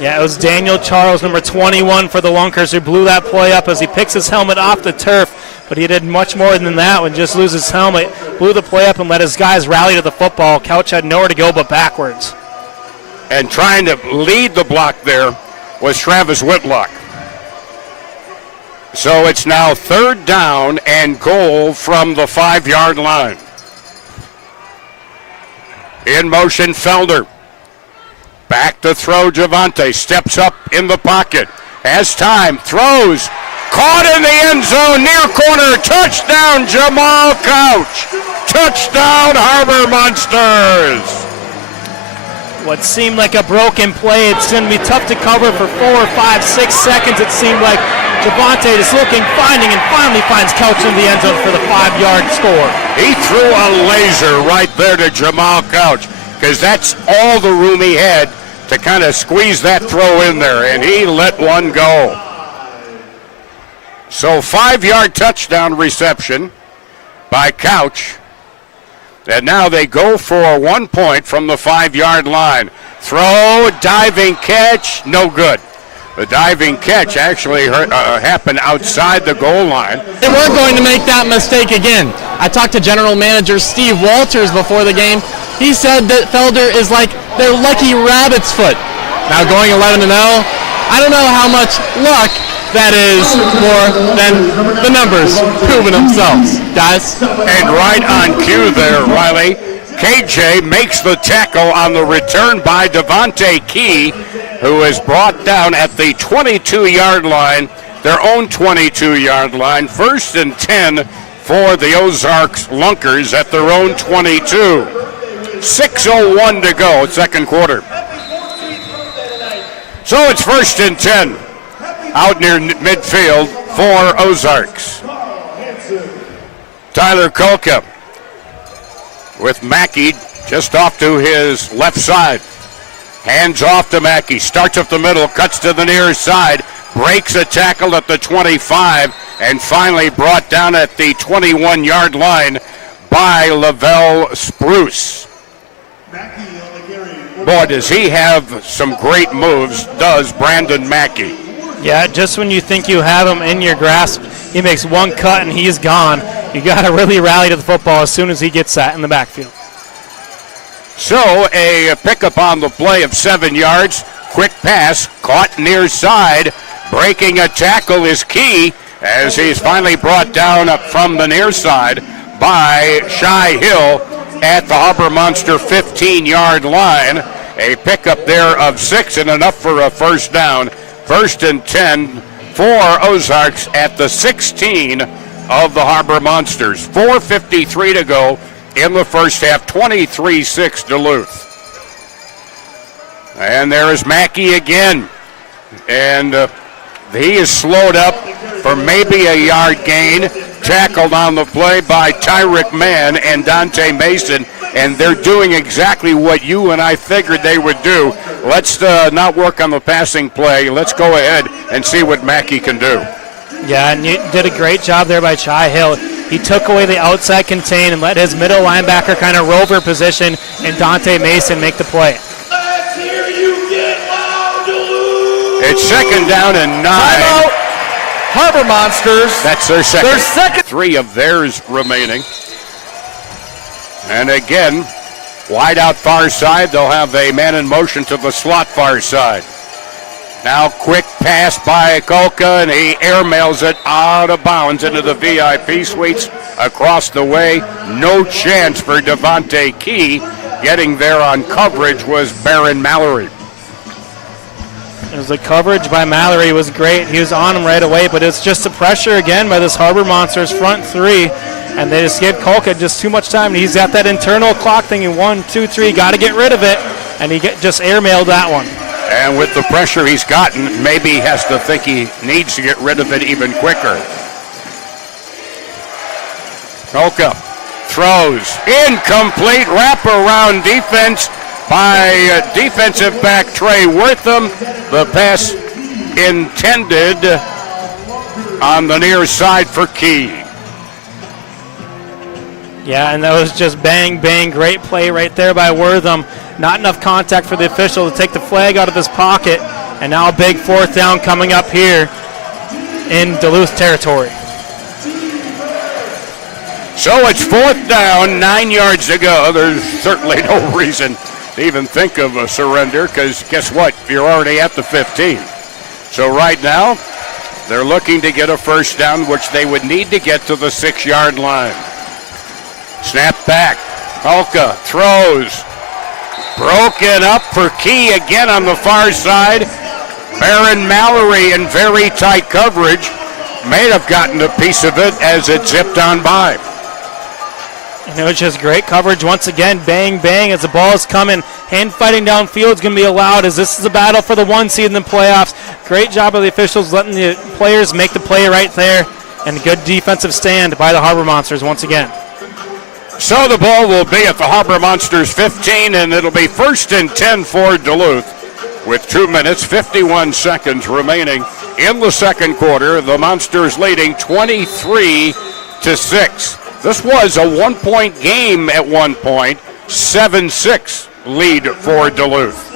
Yeah, it was Daniel Charles, number 21 for the Lunkers, who blew that play up as he picks his helmet off the turf. But he did much more than that when just lose his helmet, blew the play up and let his guys rally to the football. Couch had nowhere to go but backwards. And trying to lead the block there was Travis Whitlock. So it's now 3rd down and goal from the 5-yard line. In motion, Felder. Back to throw, Javante. Steps up in the pocket. Has time. Throws. Caught in the end zone. Near corner. Touchdown, Jamal Couch. Touchdown, Harbor Monsters. What seemed like a broken play. It's going to be tough to cover for 4, 5, 6 seconds. It seemed like Javante is looking, finding, and finally finds Couch in the end zone for the 5-yard score. He threw a laser right there to Jamal Couch because that's all the room he had to kind of squeeze that throw in there, and he let one go. So 5-yard touchdown reception by Couch. And now they go for 1 point from the 5-yard line. Throw, diving catch, no good. The diving catch actually happened outside the goal line. They weren't going to make that mistake again. I talked to General Manager Steve Walters before the game. He said that Felder is like their lucky rabbit's foot. Now going 11-0, I don't know how much luck that is more than the numbers proving themselves, guys. And right on cue there, Riley. KJ makes the tackle on the return by Devontae Key, who is brought down at the 22-yard line, their own 22-yard line. 1st and 10 for the Ozarks Lunkers at their own 22. 6:01 to go, second quarter. So it's 1st and 10 out near midfield for Ozarks. Tyler Kolka with Mackey just off to his left side. Hands off to Mackey, starts up the middle, cuts to the near side, breaks a tackle at the 25, and finally brought down at the 21-yard line by Lavelle Spruce. Boy, does he have some great moves, does Brandon Mackey. Yeah, just when you think you have him in your grasp, he makes one cut and he's gone. You got to really rally to the football as soon as he gets that in the backfield. So a pickup on the play of 7 yards. Quick pass, caught near side. Breaking a tackle is Key as he's finally brought down up from the near side by Shai Hill at the Harbor Monster 15-yard line. A pickup there of 6 and enough for a first down. 1st and 10 for Ozarks at the 16 of the Harbor Monsters. 4:53 to go in the first half, 23-6 Duluth. And there is Mackey again. And he is slowed up for maybe a yard gain. Tackled on the play by Tyrick Mann and Dante Mason. And they're doing exactly what you and I figured they would do. Let's not work on the passing play. Let's go ahead and see what Mackey can do. Yeah, and you did a great job there by Shai Hill. He took away the outside contain and let his middle linebacker kind of rover position and Dante Mason make the play. It's 2nd down and 9. Timeout. Harbor Monsters. That's their second. Their second. 3 of theirs remaining. And again, wide out far side. They'll have a man in motion to the slot far side. Now quick pass by Kolka, and he airmails it out of bounds into the VIP suites across the way. No chance for Devontae Key. getting there on coverage was Barron Mallory. It was the coverage by Mallory was great. He was on him right away, but it's just the pressure again by this Harbor Monsters front three, and they just gave Kolka just too much time. He's got that internal clock thinking 1, 2, 3, got to get rid of it, and he just airmailed that one. And with the pressure he's gotten, maybe he has to think he needs to get rid of it even quicker. Kolka throws, incomplete, wraparound defense by defensive back Trey Wortham. The pass intended on the near side for Key. Yeah, and that was just bang, bang, great play right there by Wortham. Not enough contact for the official to take the flag out of his pocket, and now a big fourth down coming up here in Duluth territory. So it's fourth down, 9 yards to go. There's certainly no reason to even think of a surrender because guess what? You're already at the 15. So right now, they're looking to get a first down, which they would need to get to the 6-yard line. Snap back. Kolka throws. Broken up for Key again on the far side. Barron Mallory in very tight coverage. May have gotten a piece of it as it zipped on by. And it was just great coverage once again. Bang, bang as the ball is coming. Hand fighting downfield is going to be allowed as this is a battle for the 1 seed in the playoffs. Great job of the officials letting the players make the play right there. And a good defensive stand by the Harbor Monsters once again. So the ball will be at the Harbor Monsters 15, and it'll be 1st and 10 for Duluth with 2 minutes, 51 seconds remaining in the second quarter. The Monsters leading 23-6. This was a 1-point game at one point, 7-6 lead for Duluth.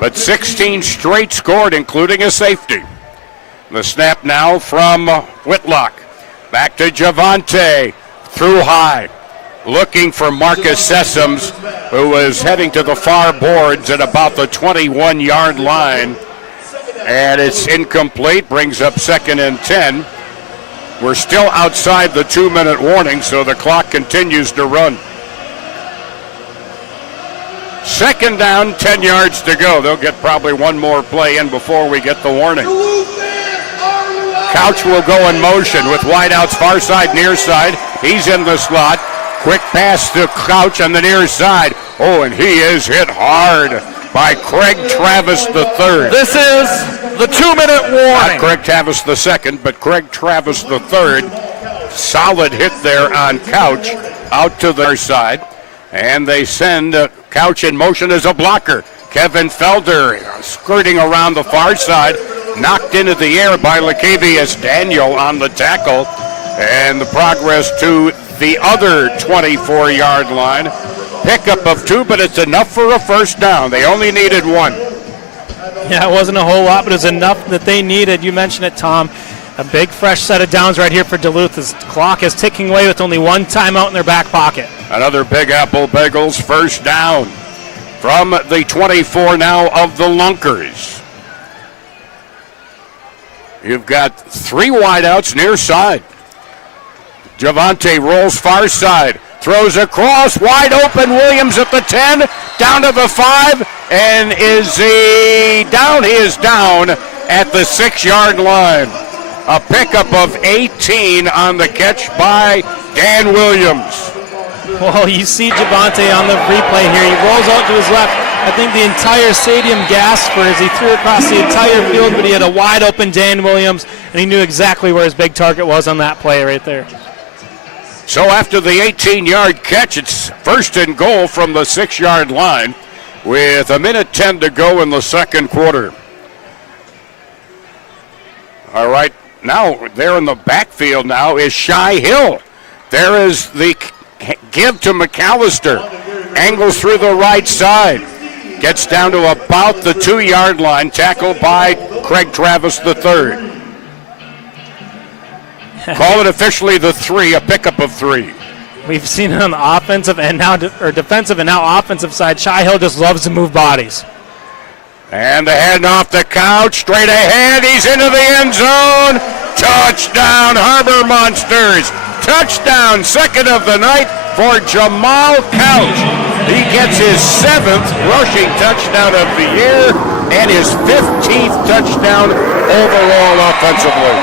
But 16 straight scored, including a safety. The snap now from Whitlock. Back to Javante. Through high, looking for Marcus Sessoms, who was heading to the far boards at about the 21-yard line. And it's incomplete, brings up 2nd and 10. We're still outside the 2-minute warning, so the clock continues to run. 2nd down, 10 yards to go. They'll get probably one more play in before we get the warning. Couch will go in motion with wideouts far side, near side. He's in the slot. Quick pass to Couch on the near side. Oh, and he is hit hard by Craig Travis III. This is the 2-minute warning. Not Craig Travis II, but Craig Travis III. Solid hit there on Couch out to their side. And they send Couch in motion as a blocker. Kevin Felder skirting around the far side. Knocked into the air by Lacavius Daniel on the tackle. And the progress to the other 24-yard line. Pickup of 2, but it's enough for a first down. They only needed 1. Yeah, it wasn't a whole lot, but it was enough that they needed. You mentioned it, Tom. A big fresh set of downs right here for Duluth. This clock is ticking away with only 1 timeout in their back pocket. Another Big Apple Bagels first down from the 24 now of the Lunkers. You've got 3 wideouts near side. Javante rolls far side, throws across, wide open. Williams at the 10, down to the 5, and is he down? He is down at the 6-yard line. A pickup of 18 on the catch by Dan Williams. Well, you see Javante on the replay here. He rolls out to his left. I think the entire stadium gasped for as he threw across the entire field, but he had a wide open Dan Williams, and he knew exactly where his big target was on that play right there. So after the 18-yard catch, it's 1st and goal from the 6-yard line with 1:10 to go in the second quarter. All right, now there in the backfield now is Shai Hill. There is the give to McAllister. Angles through the right side. Gets down to about the 2-yard line, tackled by Craig Travis III. Call it officially the 3, a pickup of 3. We've seen it on the offensive and now defensive and now offensive side. Shai Hill just loves to move bodies. And the head off the Couch, straight ahead. He's into the end zone. Touchdown, Harbor Monsters. Touchdown, 2nd of the night for Jamal Couch. He gets his 7th rushing touchdown of the year and his 15th touchdown overall offensively.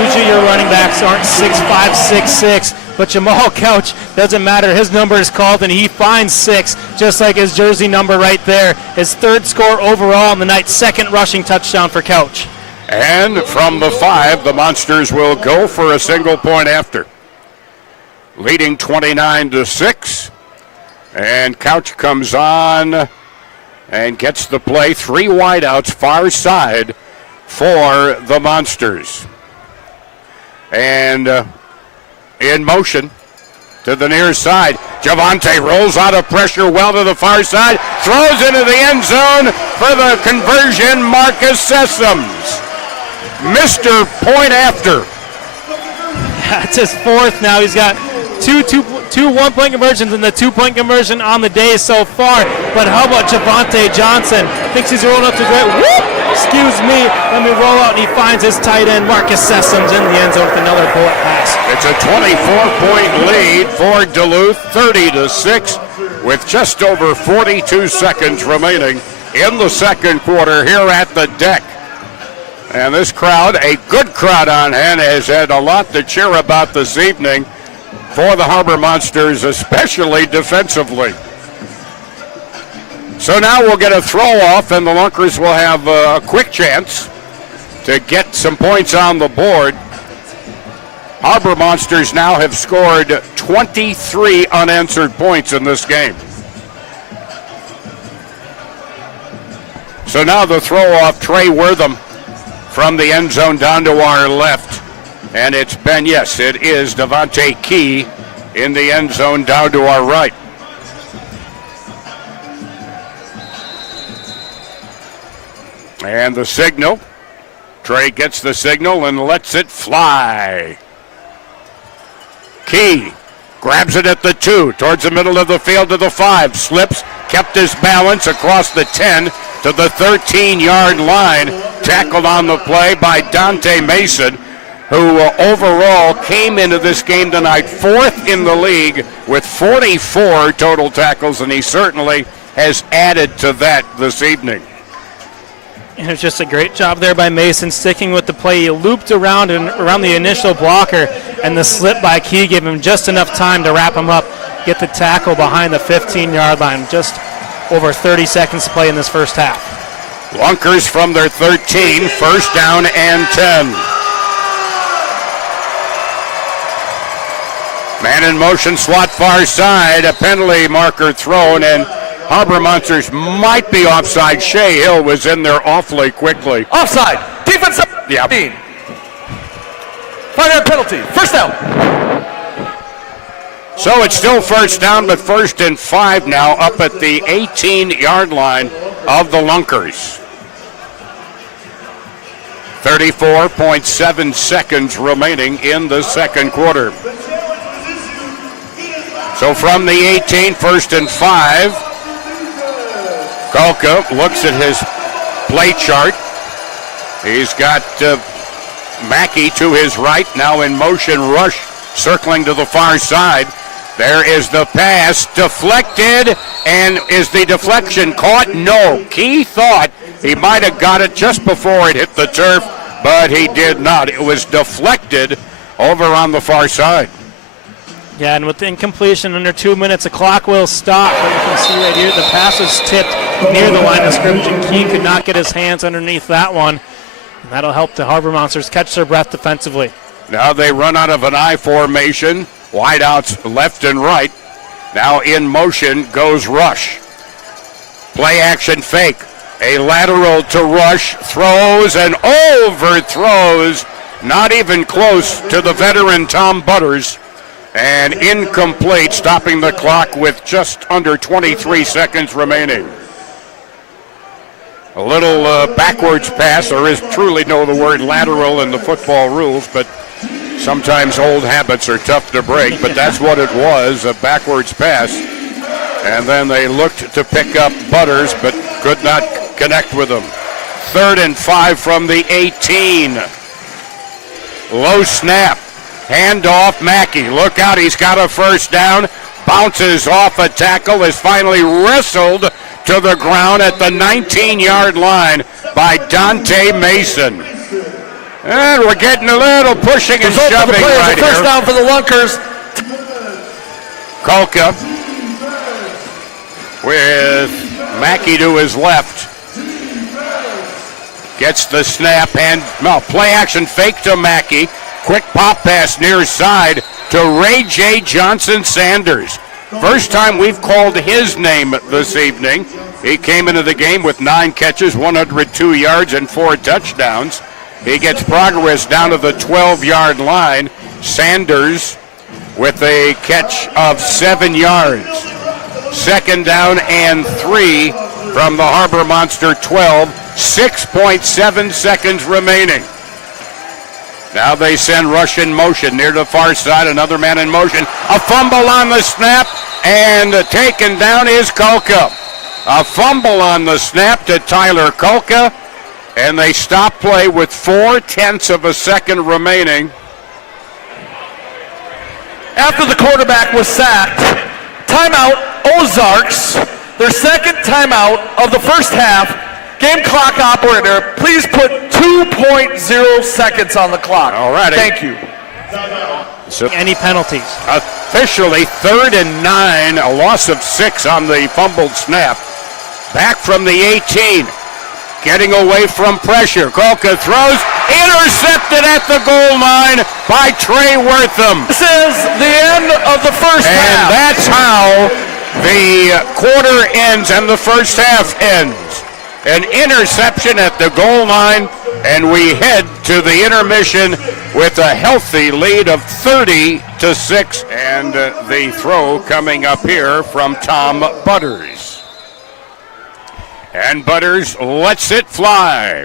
Usually your running backs aren't 6'5", 6'6", but Jamal Couch, doesn't matter. His number is called, and he finds 6, just like his jersey number right there. His 3rd score overall on the night, 2nd rushing touchdown for Couch. And from the 5, the Monsters will go for a single point after. Leading 29-6. And Couch comes on and gets the play. 3 wideouts far side for the Monsters. And in motion to the near side. Javante rolls out of pressure well to the far side. Throws into the end zone for the conversion. Marcus Sessoms. Mr. Point after. That's his 4th now. He's got two one-point conversions and the 2-point conversion on the day so far. But how about Javante Johnson? Thinks he's rolling up to great. Whoop! Excuse me. Let me roll out, and he finds his tight end, Marcus Sessoms, in the end zone with another bullet pass. It's a 24-point lead for Duluth, 30-6, with just over 42 seconds remaining in the second quarter here at the deck. And this crowd, a good crowd on hand, has had a lot to cheer about this evening for the Harbor Monsters, especially defensively. So now we'll get a throw-off, and the Lunkers will have a quick chance to get some points on the board. Harbor Monsters now have scored 23 unanswered points in this game. So now the throw-off, Trey Wortham from the end zone down to our left. And it's been, yes, it is Devontae Key in the end zone down to our right. And the signal. Trey gets the signal and lets it fly. Key grabs it at the 2, towards the middle of the field to the 5, slips, kept his balance across the 10 to the 13-yard line. Tackled on the play by Dante Mason, who overall came into this game tonight 4th in the league with 44 total tackles, and he certainly has added to that this evening. And it was just a great job there by Mason, sticking with the play. He looped around and around the initial blocker, and the slip by Key gave him just enough time to wrap him up, get the tackle behind the 15-yard line. Just over 30 seconds to play in this first half. Lunkers from their 13, 1st down and 10. Man in motion, slot far side, a penalty marker thrown, and Harbor Monsters might be offside. Shea Hill was in there awfully quickly. Offside. Defense 17. Yep. 5-yard penalty. First down. So it's still 1st down, but 1st and 5 now up at the 18-yard line of the Lunkers. 34.7 seconds remaining in the second quarter. So from the 18, 1st and 5, Kolka looks at his play chart. He's got Mackey to his right, now in motion rush, circling to the far side. There is the pass, deflected, and is the deflection caught? No. Key thought he might have got it just before it hit the turf, but he did not. It was deflected over on the far side. Yeah, and with the incompletion under 2 minutes, the clock will stop. But you can see right here, the pass was tipped near the line of scrimmage, and Key could not get his hands underneath that one. And that'll help the Harbor Monsters catch their breath defensively. Now they run out of an I formation. Wideouts left and right. Now in motion goes Rush. Play action fake. A lateral to Rush. Throws and overthrows. Not even close to the veteran Tom Butters. And incomplete, stopping the clock with just under 23 seconds remaining. A little backwards pass. There is truly no the word lateral in the football rules, but sometimes old habits are tough to break, but that's what it was, a backwards pass. And then they looked to pick up Butters, but could not connect with him. 3rd and 5 from the 18. Low snap. Handoff, Mackey. Look out, he's got a 1st down. bounces off a tackle, is finally wrestled to the ground at the 19-yard line by Dante Mason. And we're getting a little pushing and shoving right here. First down for the Lunkers. Kolka with Mackey to his left. Gets the snap and play action fake to Mackey. Quick pop pass near side to Ray J. Johnson Sanders. First time we've called his name this evening. He came into the game with 9 catches, 102 yards, and 4 touchdowns. He gets progress down to the 12-yard line. Sanders with a catch of 7 yards. Second down and 3 from the Harbor Monster 12. 6.7 seconds remaining. Now they send rush in motion near the far side. Another man in motion. A fumble on the snap, and taken down is Kolka. A fumble on the snap to Tyler Kolka, and they stop play with 0.4 of a second remaining. After the quarterback was sacked, timeout Ozarks, their second timeout of the first half. Game clock operator, please put 2.0 seconds on the clock. All right. Thank you. So Any penalties? officially 3rd and 9, a loss of 6 on the fumbled snap. Back from the 18, getting away from pressure. Kolka throws, intercepted at the goal line by Trey Wortham. This is the end of the first And half. that's how the quarter ends and the first half ends. An interception at the goal line, and we head to the intermission with a healthy lead of 30-6. And the throw coming up here from Tom Butters. And Butters lets it fly.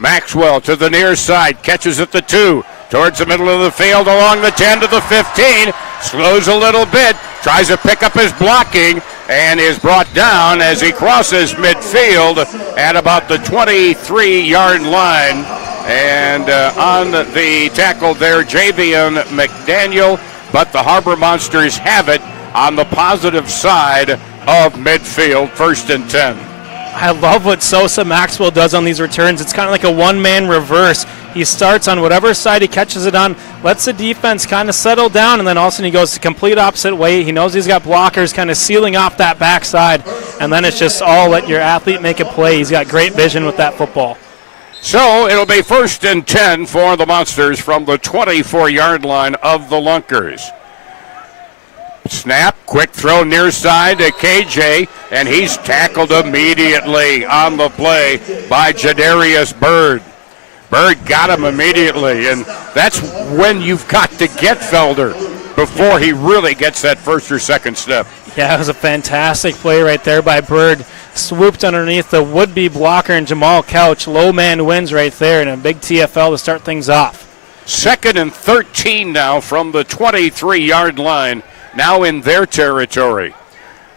Maxwell to the near side, catches at the 2, towards the middle of the field, along the 10 to the 15, slows a little bit, tries to pick up his blocking, and is brought down as he crosses midfield at about the 23-yard line. And on the tackle there, Javion McDaniel, but the Harbor Monsters have it on the positive side of midfield, 1st and 10. I love what Sosa Maxwell does on these returns. It's kind of like a one-man reverse. He starts on whatever side he catches it on, lets the defense kind of settle down, and then all of a sudden he goes the complete opposite way. He knows he's got blockers kind of sealing off that backside, and then it's just all let your athlete make a play. He's got great vision with that football. So it'll be 1st and 10 for the Monsters from the 24-yard line of the Lunkers. Snap, quick throw near side to KJ, and he's tackled immediately on the play by Jadarius Bird. Bird got him immediately, and that's when you've got to get Felder before he really gets that first or second step. Yeah, it was a fantastic play right there by Bird. Swooped underneath the would-be blocker and Jamal Couch. Low man wins right there, and a big TFL to start things off. 2nd and 13 now from the 23-yard line, now in their territory.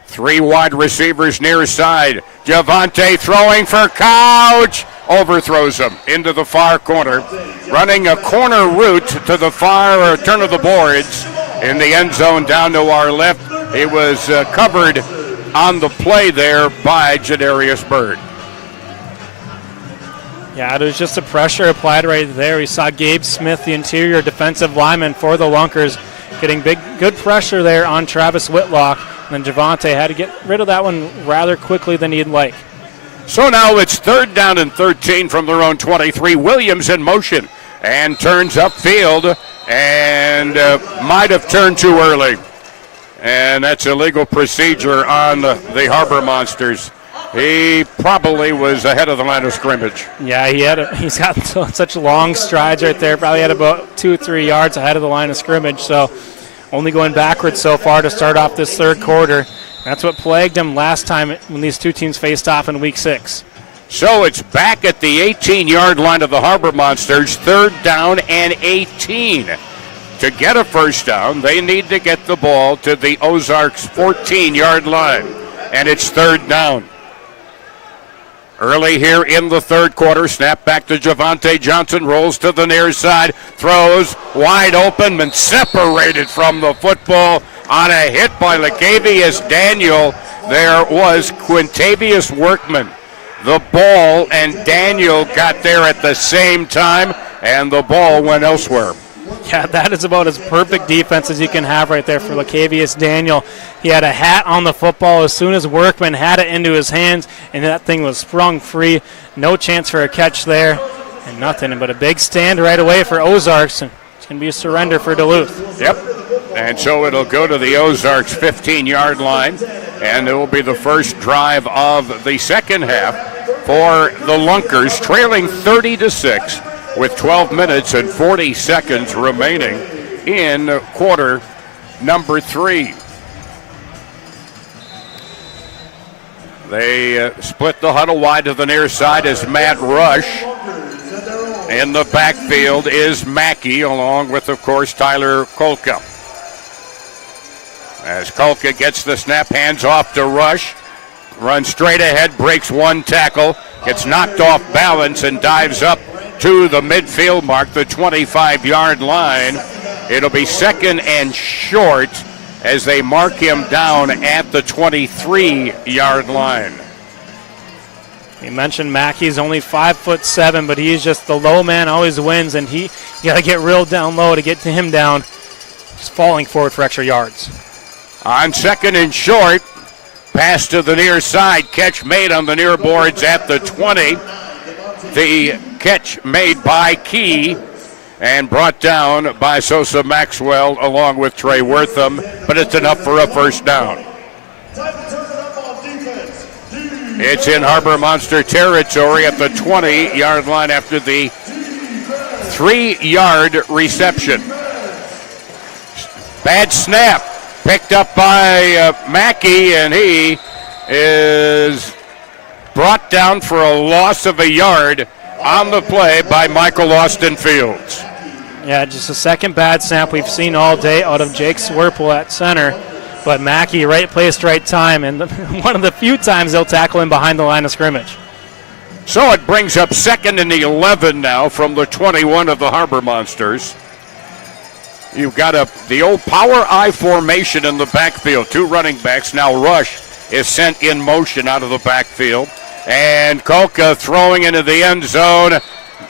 3 wide receivers near side. Javante throwing for Couch. Overthrows him into the far corner. Running a corner route to the far turn of the boards in the end zone down to our left. He was covered on the play there by Jadarius Bird. Yeah, it was just a pressure applied right there. We saw Gabe Smith, the interior defensive lineman for the Lunkers, getting good pressure there on Travis Whitlock. And then Javante had to get rid of that one rather quickly than he'd like. So now it's 3rd down and 13 from their own 23. Williams in motion and turns upfield and might have turned too early. And that's illegal procedure on the Harbor Monsters. He probably was ahead of the line of scrimmage. Yeah, he's got such long strides right there. Probably had about 2-3 yards ahead of the line of scrimmage. So only going backwards so far to start off this third quarter. That's what plagued him last time when these two teams faced off in Week 6. So it's back at the 18-yard line of the Harbor Monsters, 3rd down and 18. To get a first down, they need to get the ball to the Ozarks 14-yard line, and it's 3rd down. Early here in the third quarter, snap back to Javante Johnson, rolls to the near side, throws wide open and separated from the football. On a hit by Lacavius Daniel, there was Quintavious Workman. The ball and Daniel got there at the same time, and the ball went elsewhere. Yeah, that is about as perfect defense as you can have right there for Lacavius Daniel. He had a hat on the football as soon as Workman had it into his hands, and that thing was sprung free. No chance for a catch there, and nothing but a big stand right away for Ozarks. And it's going to be a surrender for Duluth. Yep, and so it'll go to the Ozarks 15-yard line, and it will be the first drive of the second half for the Lunkers, trailing 30-6. With 12 minutes and 40 seconds remaining in quarter number 3. They split the huddle wide to the near side as Matt Rush. In the backfield is Mackey, along with, of course, Tyler Kolka. As Kolka gets the snap, hands off to Rush. Runs straight ahead, breaks one tackle, gets knocked off balance, and dives up to the midfield mark, the 25-yard line. It'll be second and short as they mark him down at the 23-yard line. You mentioned Mackey's only 5'7", but he's just the low man, always wins, and you got to get real down low to get to him down. Just falling forward for extra yards. On second and short, pass to the near side, catch made on the near boards at the 20. The catch made by Key and brought down by Sosa Maxwell along with Trey Wortham, but it's enough for a first down. It's in Harbor Monster territory at the 20-yard line after the 3-yard reception. Bad snap picked up by Mackey, and he is brought down for a loss of a yard on the play by Michael Austin Fields. Yeah, just a second bad snap we've seen all day out of Jake Swerple at center. But Mackey, right place, right time, and one of the few times they'll tackle him behind the line of scrimmage. So it brings up second and 11 now from the 21 of the Harbor Monsters. You've got the old power I formation in the backfield. 2 running backs. Now Rush is sent in motion out of the backfield. And Kolka throwing into the end zone.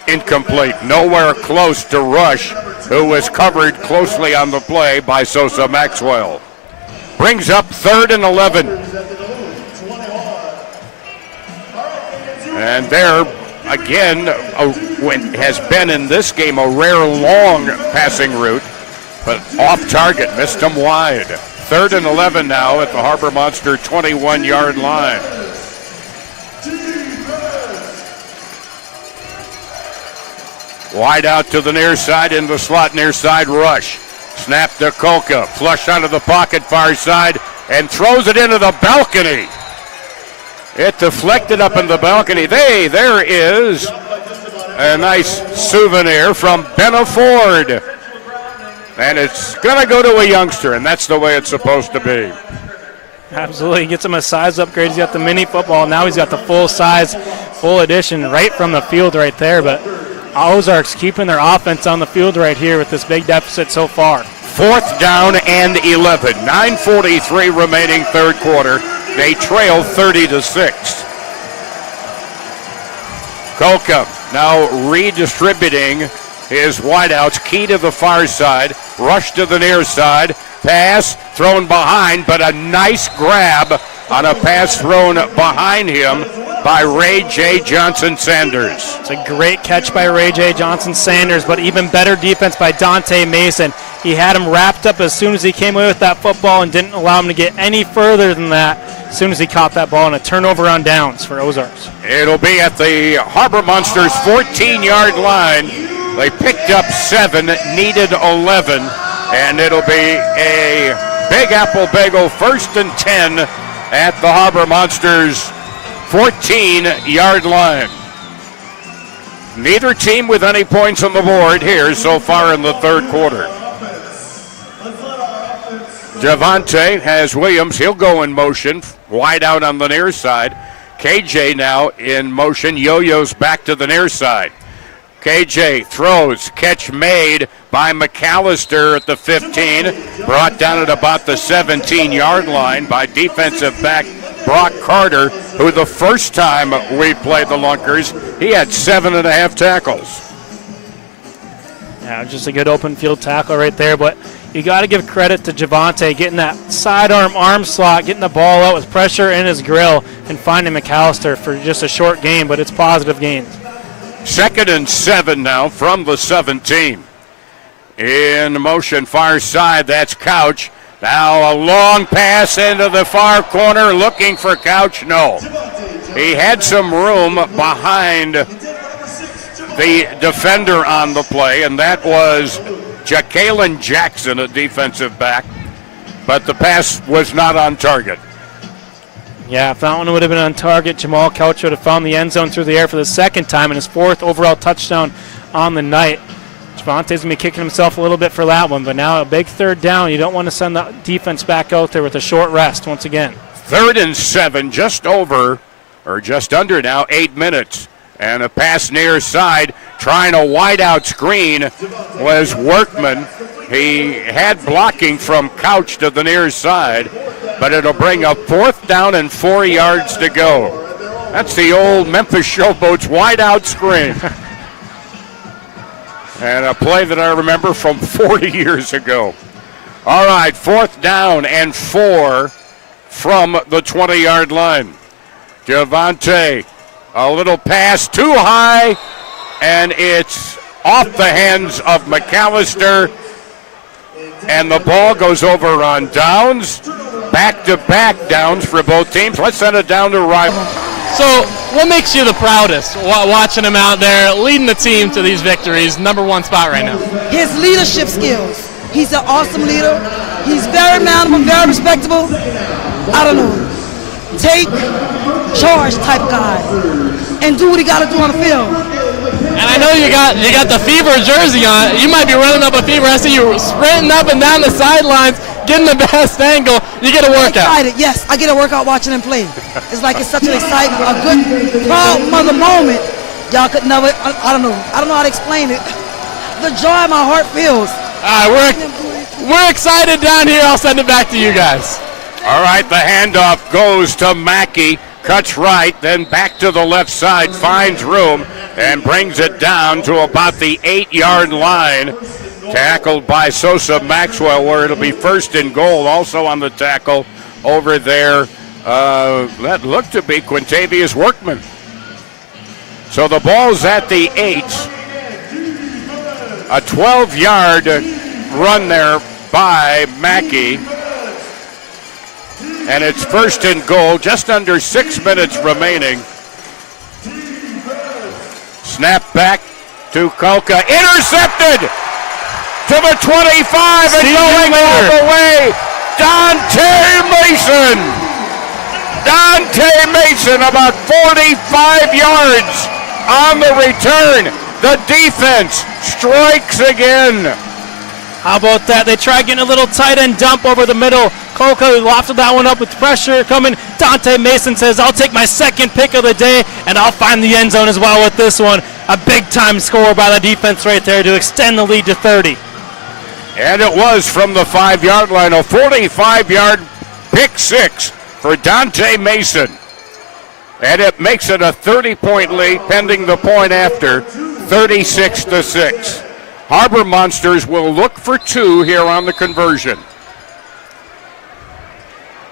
Incomplete. Nowhere close to Rush, who was covered closely on the play by Sosa Maxwell. Brings up 3rd and 11. And there, again, has been in this game a rare long passing route, but off target, missed him wide. 3rd and 11 now at the Harbor Monster 21-yard line. Wide out to the near side, in the slot near side, Rush. Snap to Kolka, flush out of the pocket far side, and throws it into the balcony. It deflected up in the balcony. There is a nice souvenir from Benna Ford. And it's going to go to a youngster, and that's the way it's supposed to be. Absolutely. He gets him a size upgrade. He's got the mini football. Now he's got the full size, full edition right from the field right there. But Ozarks keeping their offense on the field right here with this big deficit so far. 4th down and 11. 9:43 remaining third quarter. They trail 30-6. Kolka now redistributing his wideouts. Key to the far side. Rush to the near side. Pass thrown behind, but a nice grab on a pass thrown behind him by Ray J. Johnson-Sanders. It's a great catch by Ray J. Johnson-Sanders, but even better defense by Dante Mason. He had him wrapped up as soon as he came away with that football and didn't allow him to get any further than that as soon as he caught that ball, and a turnover on downs for Ozarks. It'll be at the Harbor Monsters 14-yard line. They picked up 7, needed 11, and it'll be a Big Apple Bagel 1st and 10 at the Harbor Monsters 14-yard line. Neither team with any points on the board here so far in the third quarter. Javante has Williams. He'll go in motion, wide out on the near side. KJ now in motion. Yo-Yo's back to the near side. KJ throws, catch made by McAllister at the 15, brought down at about the 17-yard line by defensive back Brock Carter, who the first time we played the Lunkers, he had 7.5 tackles. Yeah, just a good open field tackle right there, but you got to give credit to Javante getting that sidearm arm slot, getting the ball out with pressure in his grill, and finding McAllister for just a short game, but it's positive gains. 2nd and 7 now from the 17. In motion, far side, that's Couch. Now a long pass into the far corner, looking for Couch. No. He had some room behind the defender on the play, and that was Ja'Kalen Jackson, a defensive back. But the pass was not on target. Yeah, if that one would have been on target, Jamal Couch would have found the end zone through the air for the second time and his 4th overall touchdown on the night. Javante's going to be kicking himself a little bit for that one, but now a big 3rd down. You don't want to send the defense back out there with a short rest once again. 3rd and 7, just under now, 8 minutes. And a pass near side, trying a wide-out screen was Workman. He had blocking from Couch to the near side, but it'll bring up 4th down and 4 yards to go. That's the old Memphis Showboats wide-out screen. And a play that I remember from 40 years ago. All right, 4th down and 4 from the 20-yard line. Javante, a little pass too high, and it's off the hands of McAllister, and the ball goes over on downs. Back-to-back downs for both teams. Let's send it down to rival. So, what makes you the proudest watching him out there, leading the team to these victories, #1 spot right now? His leadership skills. He's an awesome leader. He's very manable, very respectable. I don't know, take charge type guy and do what he got to do on the field. And I know you got the Fever jersey on. You might be running up a Fever. I see you sprinting up and down the sidelines, getting the best angle. You get a workout. Excited, yes. I get a workout watching him play. It's like it's such an excitement, a good, proud mother moment. Y'all could never, I don't know how to explain it. The joy my heart feels. All right, we're excited down here. I'll send it back to you guys. All right, the handoff goes to Mackey. Cuts right, then back to the left side, finds room, and brings it down to about the 8-yard line. Tackled by Sosa Maxwell, where it'll be 1st and goal. Also on the tackle over there, that looked to be Quintavious Workman. So the ball's at the 8. A 12-yard run there by Mackey. And it's 1st and goal, just under 6 minutes remaining. Snap back to Kulka, intercepted to the 25 and going all the way, Dante Mason. Dante Mason about 45 yards on the return. The defense strikes again. How about that? They try getting a little tight end dump over the middle. Kolka lofted that one up with pressure coming. Dante Mason says, I'll take my 2nd pick of the day, and I'll find the end zone as well with this one. A big-time score by the defense right there to extend the lead to 30. And it was from the 5-yard line, a 45-yard pick 6 for Dante Mason. And it makes it a 30-point lead pending the point after, 36-6. Harbor Monsters will look for 2 here on the conversion.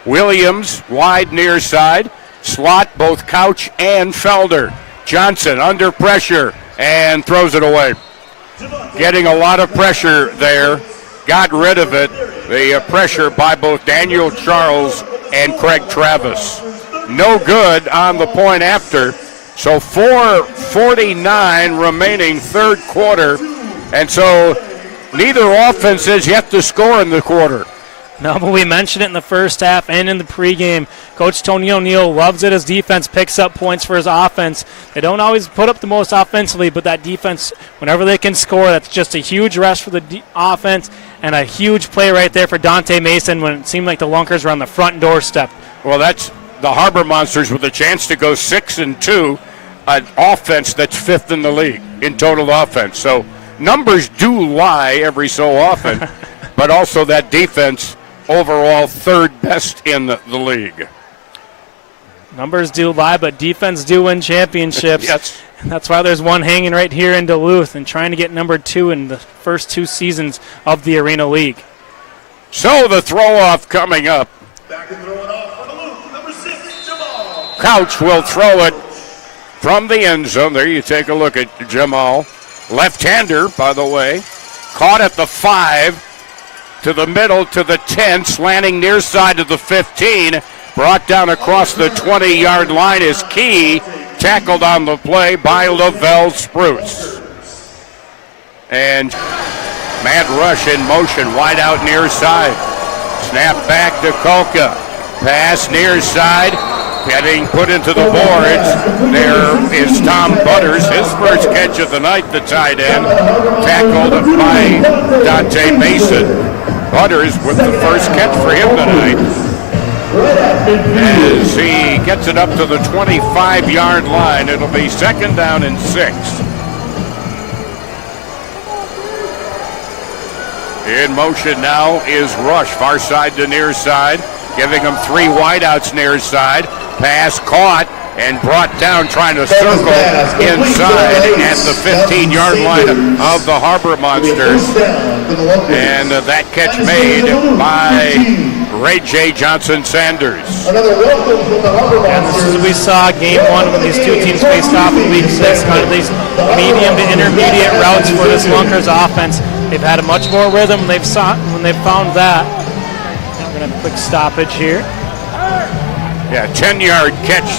Williams, wide near side. Slot both Couch and Felder. Johnson under pressure and throws it away. Getting a lot of pressure there. Got rid of it. The pressure by both Daniel Charles and Craig Travis. No good on the point after. So 4:49 remaining 3rd quarter. And so neither offense has yet to score in the quarter. No, but we mentioned it in the first half and in the pregame. Coach Tony O'Neill loves it as defense picks up points for his offense. They don't always put up the most offensively, but that defense, whenever they can score, that's just a huge rest for the offense and a huge play right there for Dante Mason when it seemed like the Lunkers were on the front doorstep. Well, that's the Harbor Monsters with a chance to go 6-2. an offense that's 5th in the league in total offense. So numbers do lie every so often, but also that defense overall 3rd best in the league. Numbers do lie, but defense do win championships. Yes. And that's why there's one hanging right here in Duluth and trying to get number 2 in the first 2 seasons of the Arena League. So the throw-off coming up. Back and throw it off for Duluth, number 6, Jamal. Couch will throw it from the end zone. There you take a look at Jamal. Left-hander, by the way. Caught at the 5, to the middle, to the 10, slanting near side to the 15. Brought down across the 20-yard line is Key. Tackled on the play by Lavelle Spruce. And Matt Rush in motion, wide out near side. Snap back to Kolka. Pass near side. Getting put into the boards. There is Tom Butters, his first catch of the night, the tight end. Tackled by Dante Mason. Butters with the first catch for him tonight. As he gets it up to the 25-yard line, it'll be 2nd down and 6. In motion now is Rush, far side to near side, giving him 3 wideouts near side. Pass caught and brought down, trying to circle inside at the 15-yard line of the Harbor Monsters. And that catch made by Ray J. Johnson-Sanders. And this is, we saw game 1 when these 2 teams faced off in week 6, kind of these medium to intermediate routes for this Lunkers offense. They've had a much more rhythm when they've found that. We're going to have a quick stoppage here. Yeah, 10-yard catch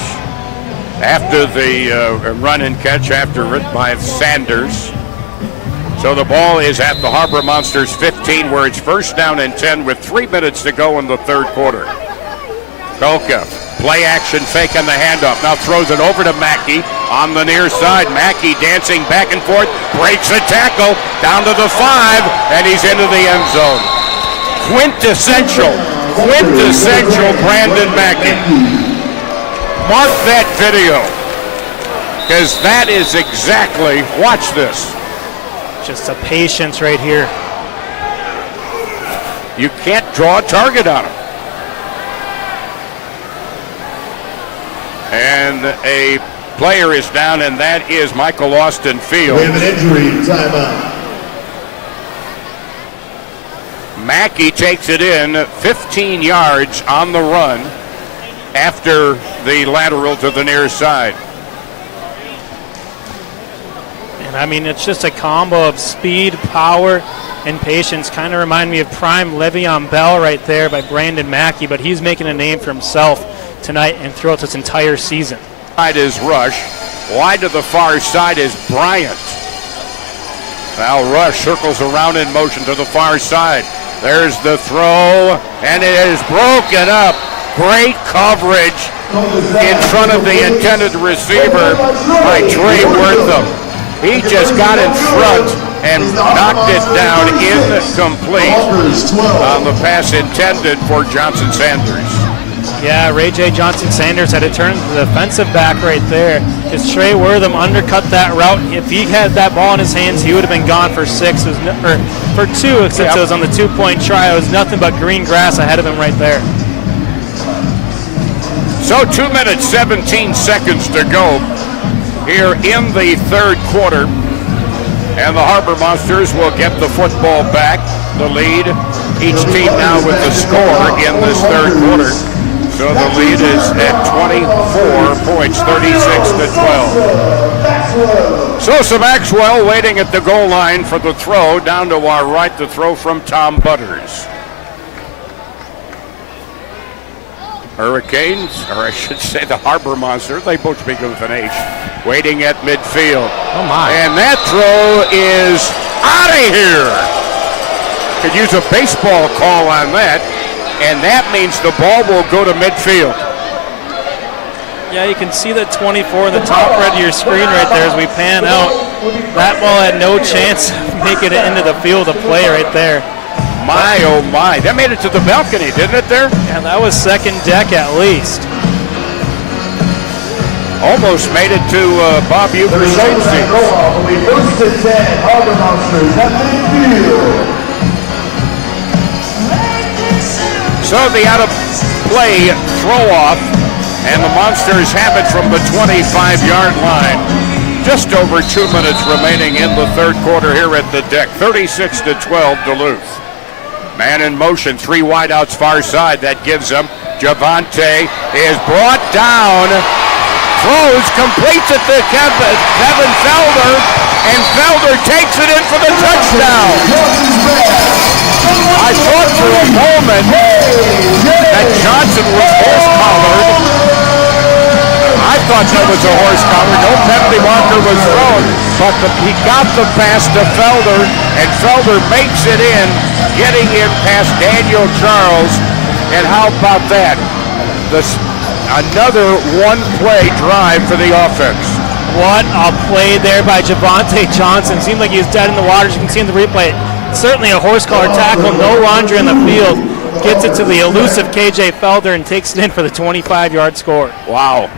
after the run and catch after by Sanders. So the ball is at the Harbor Monsters 15, where it's 1st down and 10 with 3 minutes to go in the 3rd quarter. Kolka, play action fake on the handoff. Now throws it over to Mackey on the near side. Mackey dancing back and forth, breaks a tackle down to the 5, and he's into the end zone. Quintessential Brandon Mackey. Mark that video, because that is exactly, watch this. Just a patience right here. You can't draw a target on him. And a player is down, and that is Michael Austin Field. We have an injury, timeout. Mackey takes it in 15 yards on the run after the lateral to the near side. And I mean, it's just a combo of speed, power, and patience. Kind of remind me of prime Le'Veon Bell right there by Brandon Mackey, but he's making a name for himself tonight and throughout this entire season. Side is Rush. Wide to the far side is Bryant. Now Rush circles around in motion to the far side. There's the throw, and it is broken up. Great coverage in front of the intended receiver by Trey Wortham. He just got in front and knocked it down incomplete on the pass intended for Johnson-Sanders. Yeah, Ray J. Johnson-Sanders had to turn to the defensive back right there because Trey Wortham undercut that route. If he had that ball in his hands, he would have been gone for 6, or for 2, since it was on the 2-point try. It was nothing but green grass ahead of him right there. So 2 minutes, 17 seconds to go here in the 3rd quarter. And the Harbor Monsters will get the football back, the lead. Each team now with the score in this 3rd quarter. So the lead is at 24 points, 36-12. Sosa Maxwell waiting at the goal line for the throw. Down to our right, the throw from Tom Butters. Hurricanes, or I should say the Harbor Monsters, they both begin with an H, waiting at midfield. Oh my. And that throw is out of here. Could use a baseball call on that, and that means the ball will go to midfield. Yeah, you can see the 24 in the top right of your screen right there as we pan out. That ball had no chance of making it into the field of play right there. My, oh my. That made it to the balcony, didn't it there? Yeah, that was second deck at least. almost made it to Bob Ueber's safety. Will be first and 10, Harbor Monsters at midfield. So the out-of-play throw-off, and the Monsters have it from the 25-yard line. Just over 2 minutes remaining in the third quarter here at the deck. 36-12 Duluth. Man in motion, 3 wideouts far side. That gives them. Javante is brought down. Throws, completes it to Kevin Felder, and Felder takes it in for the touchdown. I thought for a moment that Johnson was horse-collared. I thought that was a horse collar. No penalty marker was thrown, but he got the pass to Felder, and Felder makes it in, getting in past Daniel Charles. And how about that? Another one-play drive for the offense. What a play there by Javante Johnson. Seemed like he was dead in the water. As you can see in the replay, certainly a horse collar tackle, no laundry in the field. Gets it to the elusive KJ Felder and takes it in for the 25-yard score. Wow.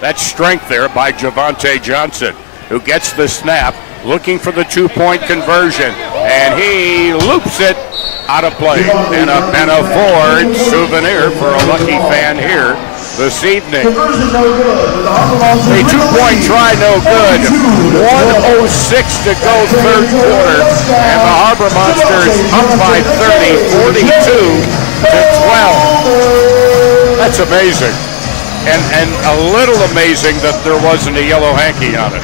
That's strength there by Javante Johnson, who gets the snap, looking for the 2-point conversion, and he loops it out of play. And a Ford souvenir for a lucky fan here this evening. A 2-point try, no good. 1:06 to go, third quarter, and the Harbor Monsters up by 30, 42-12. That's amazing. And a little amazing that there wasn't a yellow hanky on it.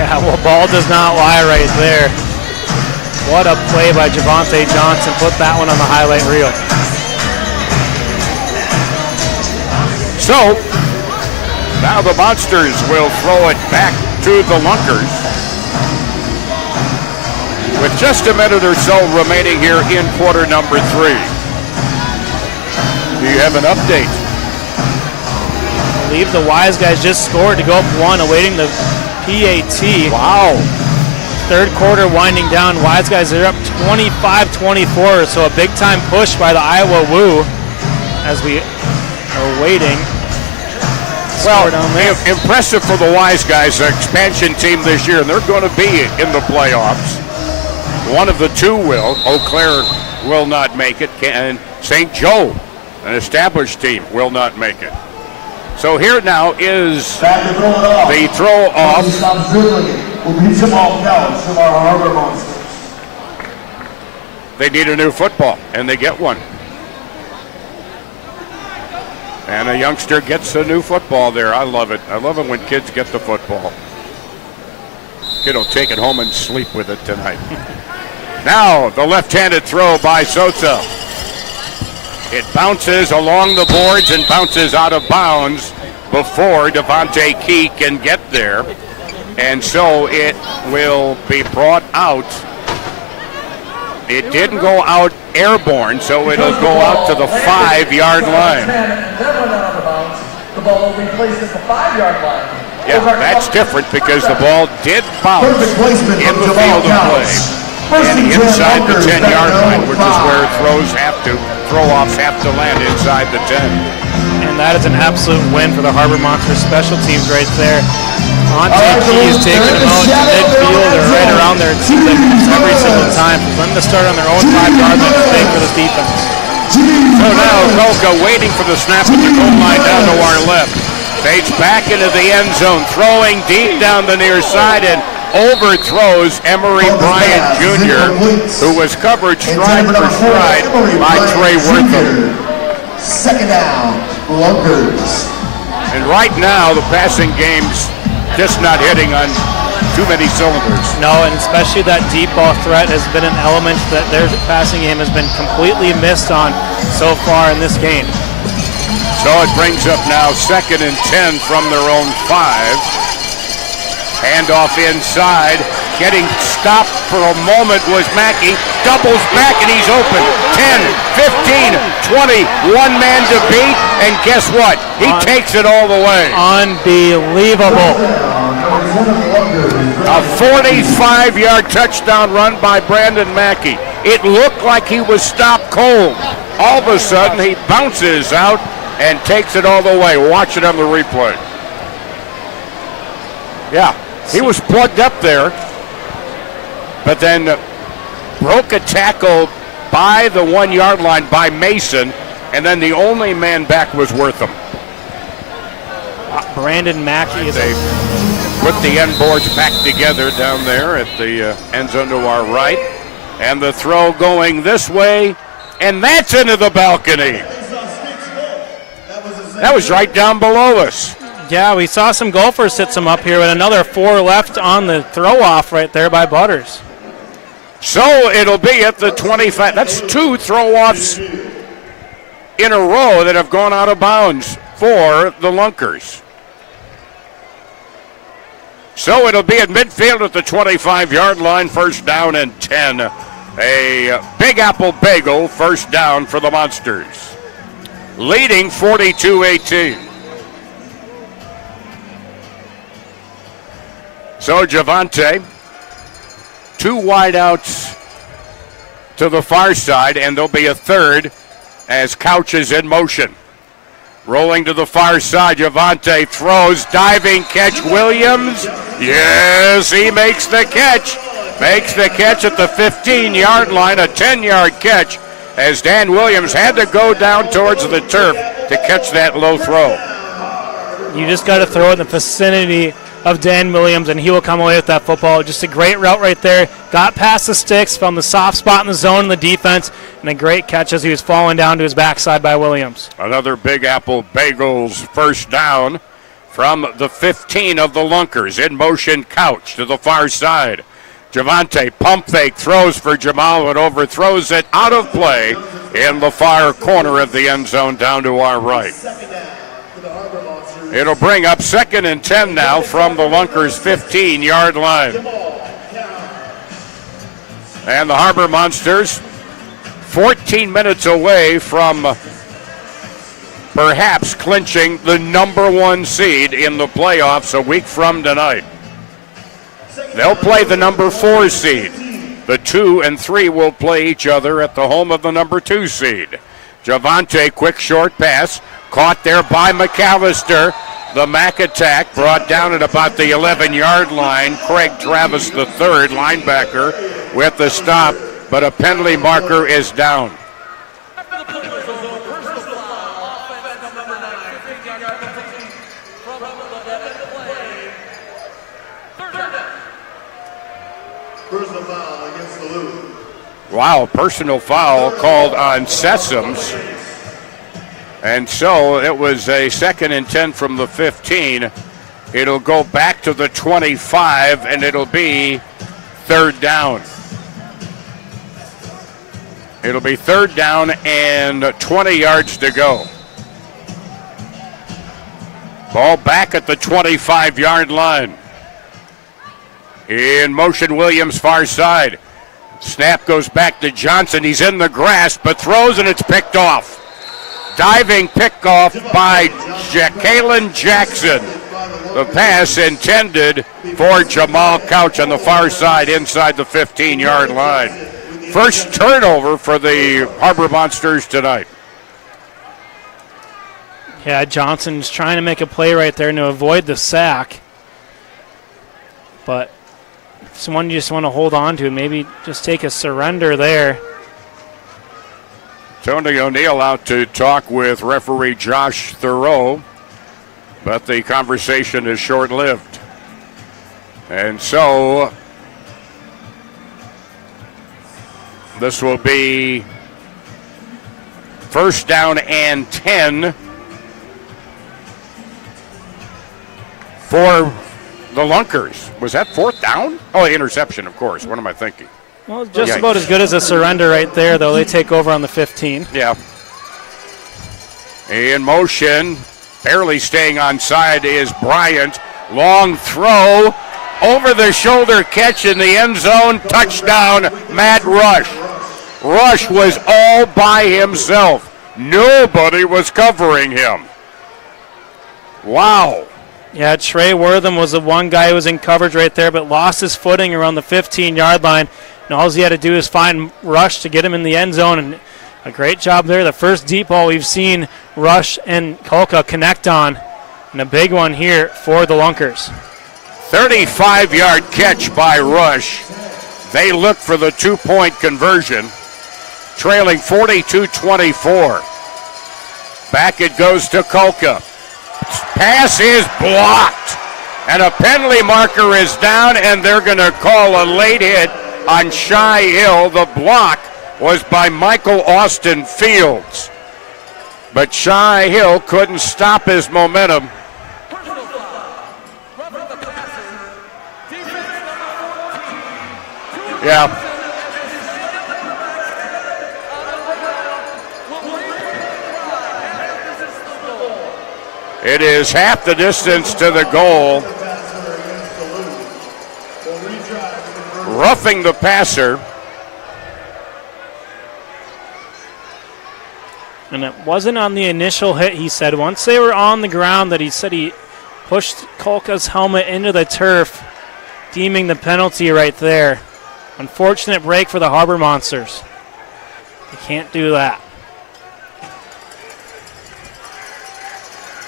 Yeah, well, ball does not lie right there. What a play by Javante Johnson. Put that one on the highlight reel. So, now the Monsters will throw it back to the Lunkers. With just a minute or so remaining here in quarter number 3. Do you have an update? I believe the Wise guys just scored to go up 1, awaiting the PAT. Wow. Third quarter winding down. Wise guys are up 25-24, so a big-time push by the Iowa Woo as we are waiting. Well, impressive for the Wise guys, an expansion team this year, and they're going to be in the playoffs. One of the two will. Eau Claire will not make it, and St. Joe, an established team, will not make it. So here now is the throw off. They need a new football, and they get one. And a youngster gets a new football there. I love it. I love it when kids get the football. Kid will take it home and sleep with it tonight. Now the left-handed throw by Sosa. It bounces along the boards and bounces out of bounds before Devontae Key can get there. And so it will be brought out. It didn't go out airborne, so it'll go out to the 5-yard line. The ball will be placed at the 5-yard line. Yeah, that's different because the ball did bounce in the field of play. And inside the 10-yard line, which is where throw-offs have to land inside the 10. And that is an absolute win for the Harbor Monsters special teams right there. Monte Key is taking them out to midfield or right around there. It seems like every single time. For them to start on their own 5-yard line is big for this defense. So now Kolka waiting for the snap at the goal line down to our left. Fades back into the end zone, throwing deep down the near side and overthrows Emery Bryant Jr., who was covered stride for stride by Trey Wortham. Second down, Lunkers. And right now, the passing game's just not hitting on too many cylinders. No, and especially that deep ball threat has been an element that their passing game has been completely missed on so far in this game. So it brings up now 2nd and 10 from their own 5. Handoff inside. Getting stopped for a moment was Mackey. Doubles back and he's open. 10, 15, 20. One man to beat. And guess what? He takes it all the way. Unbelievable. A 45-yard touchdown run by Brandon Mackey. It looked like he was stopped cold. All of a sudden, he bounces out and takes it all the way. Watch it on the replay. Yeah, he was plugged up there, but then broke a tackle by the 1 yard line by Mason, and then the only man back was Wortham. Brandon Mackey is They put the end boards back together down there at the end zone to our right, and the throw going this way, and that's into the balcony. That was right down below us. Yeah, we saw some golfers hit some up here, but another 4 left on the throw-off right there by Butters. So it'll be at the 25. That's 2 throw-offs in a row that have gone out of bounds for the Lunkers. So it'll be at midfield at the 25-yard line, first down and 10. A Big Apple Bagel first down for the Monsters, leading 42-18. So Javante, 2 wideouts to the far side, and there'll be a third as Couch is in motion. Rolling to the far side, Javante throws, diving catch, Williams. Yes, he makes the catch. Makes the catch at the 15-yard line, a 10-yard catch, as Dan Williams had to go down towards the turf to catch that low throw. You just got to throw it in the vicinity of Dan Williams, and he will come away with that football. Just a great route right there. Got past the sticks, found the soft spot in the zone in the defense, and a great catch as he was falling down to his backside by Williams. Another Big Apple Bagels first down from the 15 of the Lunkers. In motion, Couch to the far side. Javante pump fake, throws for Jamal, and overthrows it out of play in the far corner of the end zone down to our right. It'll bring up 2nd and 10 now from the Lunkers' 15-yard line. And the Harbor Monsters 14 minutes away from perhaps clinching the number 1 seed in the playoffs a week from tonight. They'll play the number 4 seed. The 2 and 3 will play each other at the home of the number 2 seed. Javante, quick short pass, caught there by McAllister. The Mac attack brought down at about the 11-yard line. Craig Travis, the third linebacker, with the stop, but a penalty marker is down. Personal foul against Duluth. Wow, personal foul called on Sessoms. And so it was a 2nd and 10 from the 15. It'll go back to the 25, and it'll be 3rd down. It'll be 3rd down and 20 yards to go. Ball back at the 25-yard line. In motion, Williams, far side. Snap goes back to Johnson. He's in the grass, but throws, and it's picked off. Diving pickoff by Kalen Jackson. The pass intended for Jamal Couch on the far side inside the 15-yard line. First turnover for the Harbor Monsters tonight. Yeah, Johnson's trying to make a play right there to avoid the sack. But it's one you just want to hold on to. Maybe just take a surrender there. Tony O'Neill out to talk with referee Josh Thoreau, but the conversation is short-lived. And so this will be 1st down and 10 for the Lunkers. Was that 4th down? Oh, interception, of course. What am I thinking? Well, just about as good as a surrender right there, though. They take over on the 15. Yeah. In motion, barely staying on side is Bryant. Long throw, over the shoulder catch in the end zone. Touchdown, Matt Rush. Rush was all by himself. Nobody was covering him. Wow. Yeah, Trey Wortham was the one guy who was in coverage right there, but lost his footing around the 15-yard line. And all he had to do is find Rush to get him in the end zone, and a great job there. The first deep ball we've seen Rush and Kolka connect on, and a big one here for the Lunkers. 35-yard catch by Rush. They look for the 2-point conversion, trailing 42-24. Back it goes to Kolka. Pass is blocked, and a penalty marker is down, and they're going to call a late hit on Shy Hill. The block was by Michael Austin Fields, but Shy Hill couldn't stop his momentum. Yeah. It is half the distance to the goal. Roughing the passer. And it wasn't on the initial hit, he said. Once they were on the ground, that he said he pushed Kolka's helmet into the turf, deeming the penalty right there. Unfortunate break for the Harbor Monsters. They can't do that.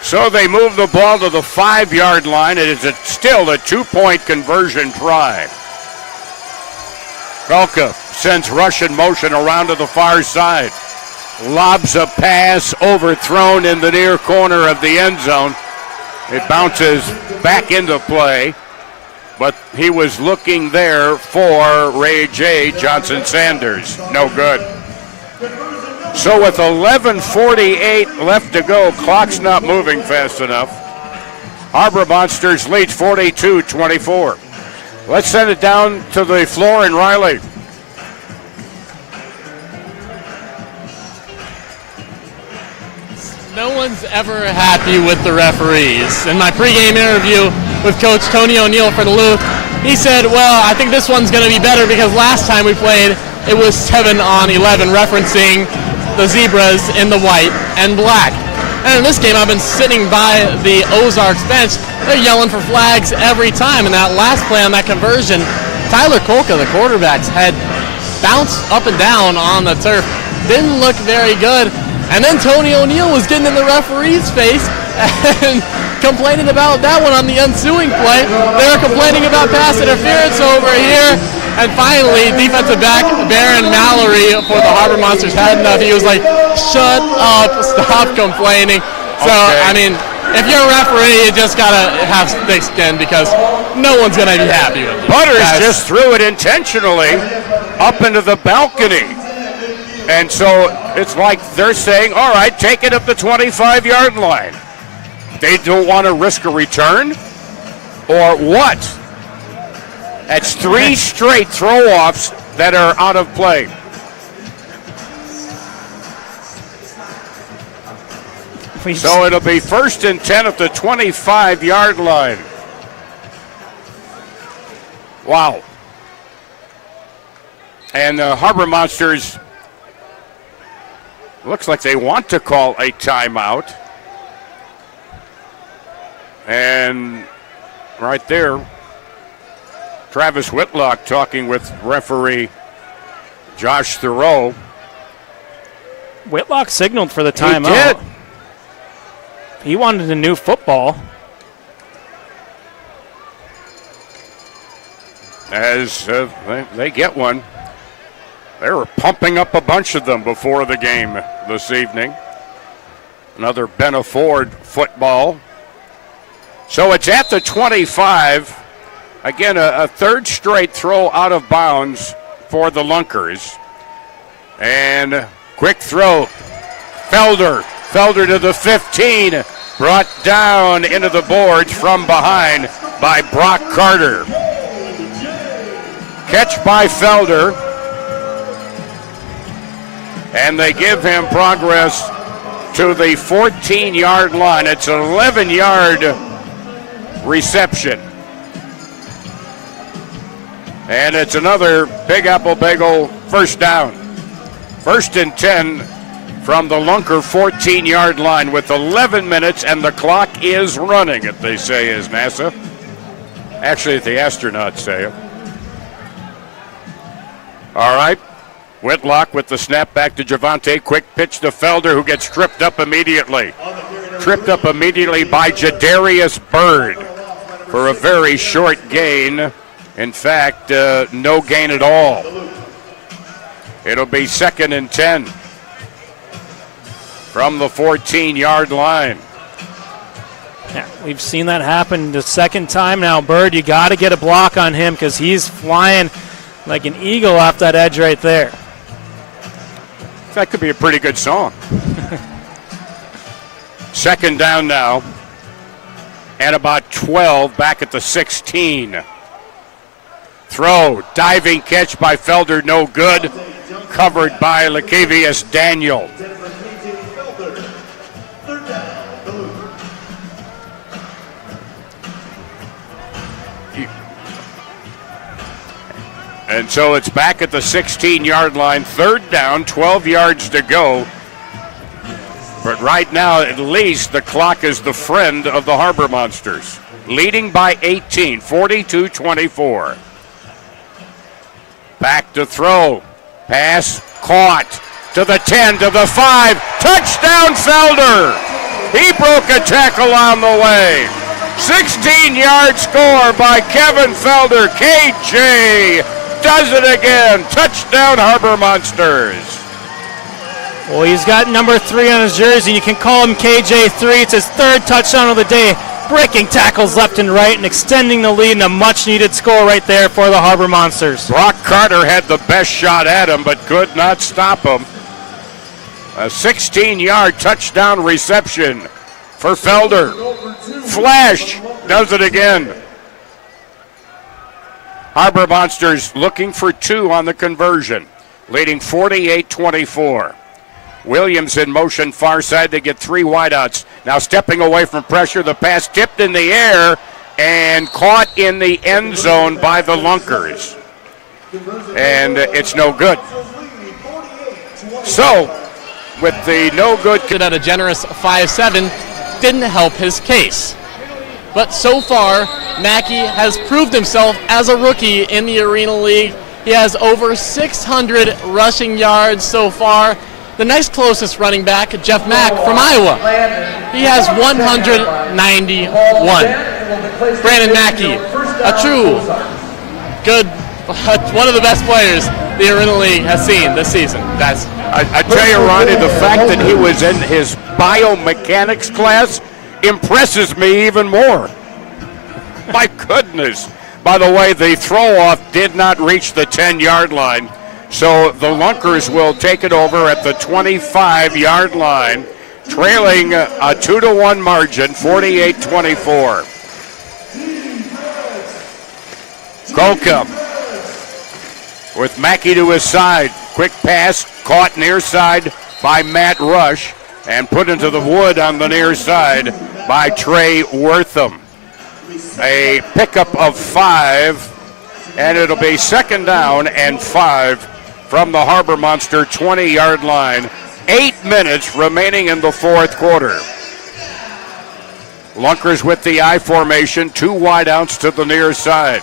So they move the ball to the 5-yard line. It is still a 2-point conversion try. Kolka sends Rush in motion around to the far side. Lobs a pass, overthrown in the near corner of the end zone. It bounces back into play, but he was looking there for Ray J. Johnson Sanders. No good. So with 11:48 left to go, clock's not moving fast enough. Harbor Monsters lead 42-24. Let's send it down to the floor in Riley. No one's ever happy with the referees. In my pregame interview with Coach Tony O'Neill for Duluth, he said, well, I think this one's going to be better because last time we played, it was 7-on-11, referencing the zebras in the white and black. And in this game, I've been sitting by the Ozarks bench. They're yelling for flags every time. And that last play on that conversion, Tyler Kolka, the quarterback's head, bounced up and down on the turf. Didn't look very good. And then Tony O'Neill was getting in the referee's face and complaining about that one on the ensuing play. They were complaining about pass interference over here. And finally, defensive back Baron Mallory for the Harbor Monsters had enough. He was like, shut up, stop complaining. So, okay. I mean, if you're a referee, you just got to have thick skin because no one's going to be happy with you. Butters just threw it intentionally up into the balcony. And so it's like they're saying, all right, take it up the 25-yard line. They don't want to risk a return? Or what? That's 3 straight throw-offs that are out of play. So it'll be 1st and 10 at the 25-yard line. Wow. And the Harbor Monsters, looks like they want to call a timeout. And right there, Travis Whitlock talking with referee Josh Thoreau. Whitlock signaled for the timeout. He did. He wanted a new football. As they get one. They were pumping up a bunch of them before the game this evening. Another Benna Ford football. So it's at the 25. Again, a 3rd straight throw out of bounds for the Lunkers. And quick throw. Felder to the 15. Brought down into the boards from behind by Brock Carter. Catch by Felder. And they give him progress to the 14-yard line. It's an 11-yard reception. And it's another Big Apple Bagel first down. 1st and 10 from the Lunker 14-yard line with 11 minutes, and the clock is running, if they say as NASA. Actually, if the astronauts say it. All right. Whitlock with the snap back to Javante. Quick pitch to Felder, who gets tripped up immediately. Tripped up immediately by Jadarius Bird. for a very short gain. In fact, no gain at all. It'll be 2nd and 10 from the 14-yard line. Yeah, we've seen that happen the second time now. Bird, you got to get a block on him because he's flying like an eagle off that edge right there. That could be a pretty good song. 2nd down now. And about 12 back at the 16. Throw, diving catch by Felder, no good. Covered by Lacavius Daniel. And so it's back at the 16-yard line, 3rd down, 12 yards to go. But right now, at least, the clock is the friend of the Harbor Monsters. Leading by 18, 42-24. Back to throw. Pass caught to the 10, to the 5. Touchdown, Felder! He broke a tackle on the way. 16-yard score by Kevin Felder. KJ does it again. Touchdown, Harbor Monsters. Well, he's got number 3 on his jersey. You can call him KJ3. It's his 3rd touchdown of the day. Breaking tackles left and right and extending the lead, and a much-needed score right there for the Harbor Monsters. Brock Carter had the best shot at him, but could not stop him. A 16-yard touchdown reception for Felder. Flash does it again. Harbor Monsters looking for 2 on the conversion, leading 48-24. Williams in motion far side. They get 3 wideouts. Now stepping away from pressure. The pass tipped in the air and caught in the end zone by the Lunkers. And it's no good. So, with the no good... At a generous 5-7, didn't help his case. But so far, Mackey has proved himself as a rookie in the Arena League. He has over 600 rushing yards so far. The next closest running back, Jeff Mack from Iowa, he has 191. Brandon Mackey, a true good, one of the best players the Arena League has seen this season. I tell you, Ronnie, the fact that he was in his biomechanics class impresses me even more. My goodness. By the way, the throw-off did not reach the 10-yard line, so the Lunkers will take it over at the 25-yard line, trailing a 2-1 margin, 48-24. Kolka with Mackey to his side. Quick pass, caught near side by Matt Rush, and put into the wood on the near side by Trey Wortham. A pickup of 5, and it'll be 2nd down and 5 from the Harbor Monster 20-yard line. 8 minutes remaining in the 4th quarter. Lunkers with the I formation, 2 wideouts to the near side.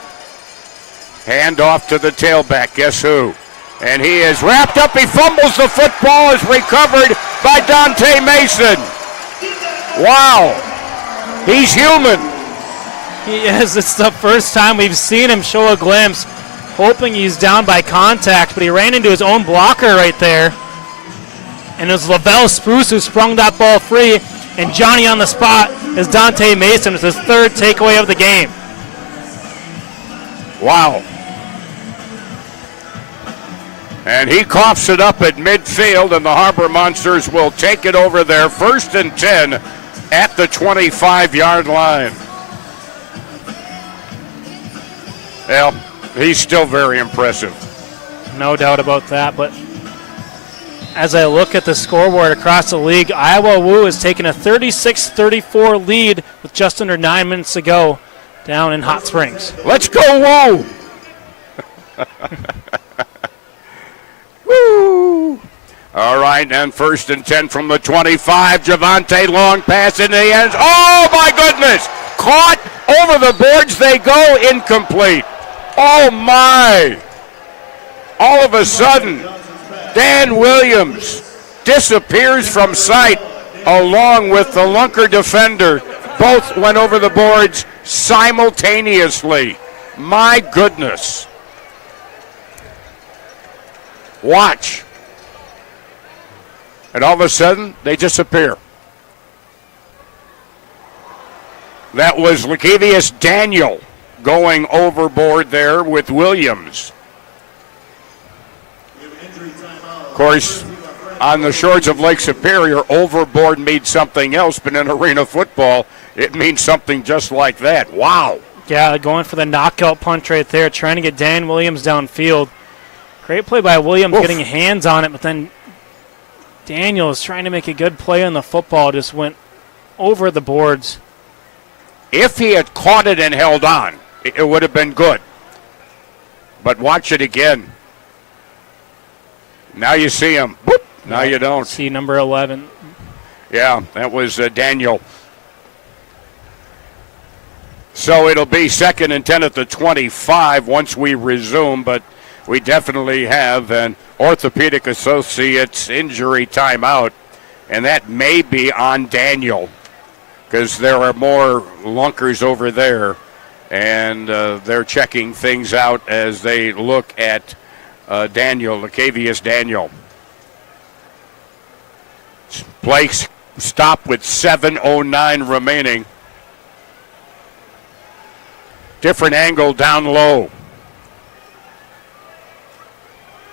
Hand off to the tailback, guess who? And he is wrapped up, he fumbles the football, is recovered by Dante Mason. Wow, he's human. He is. It's the first time we've seen him show a glimpse, hoping he's down by contact, but he ran into his own blocker right there. And it was Lavelle Spruce who sprung that ball free, and Johnny on the spot is Dante Mason with his 3rd takeaway of the game. Wow. And he coughs it up at midfield, and the Harbor Monsters will take it over there, 1st and 10 at the 25-yard line. Well, he's still very impressive. No doubt about that, but as I look at the scoreboard across the league, Iowa Woo has taken a 36-34 lead with just under 9 minutes to go down in Hot Springs. Let's go, Woo! Woo! All right, and 1st and 10 from the 25. Javante, long pass in the end. Oh, my goodness! Caught over the boards they go, incomplete. Oh, my! All of a sudden, Dan Williams disappears from sight along with the Lunker defender. Both went over the boards. simultaneously. My goodness. Watch. And all of a sudden, they disappear. That was Lakevius Daniel going overboard there with Williams. Of course, on the shores of Lake Superior, overboard means something else, but in arena football, it means something just like that. Wow. Yeah, going for the knockout punch right there, trying to get Dan Williams downfield. Great play by Williams, getting hands on it, but then Daniel is trying to make a good play on the football, just went over the boards. If he had caught it and held on, it would have been good. But watch it again. Now you see him. Boop. Now you don't. See number 11. Yeah, that was Daniel. So it'll be 2nd and 10 at the 25 once we resume, but we definitely have an Orthopedic Associates injury timeout, and that may be on Daniel because there are more Lunkers over there, and they're checking things out as they look at Daniel, Lakevius Daniel. Play stop with 7:09 remaining. Different angle down low.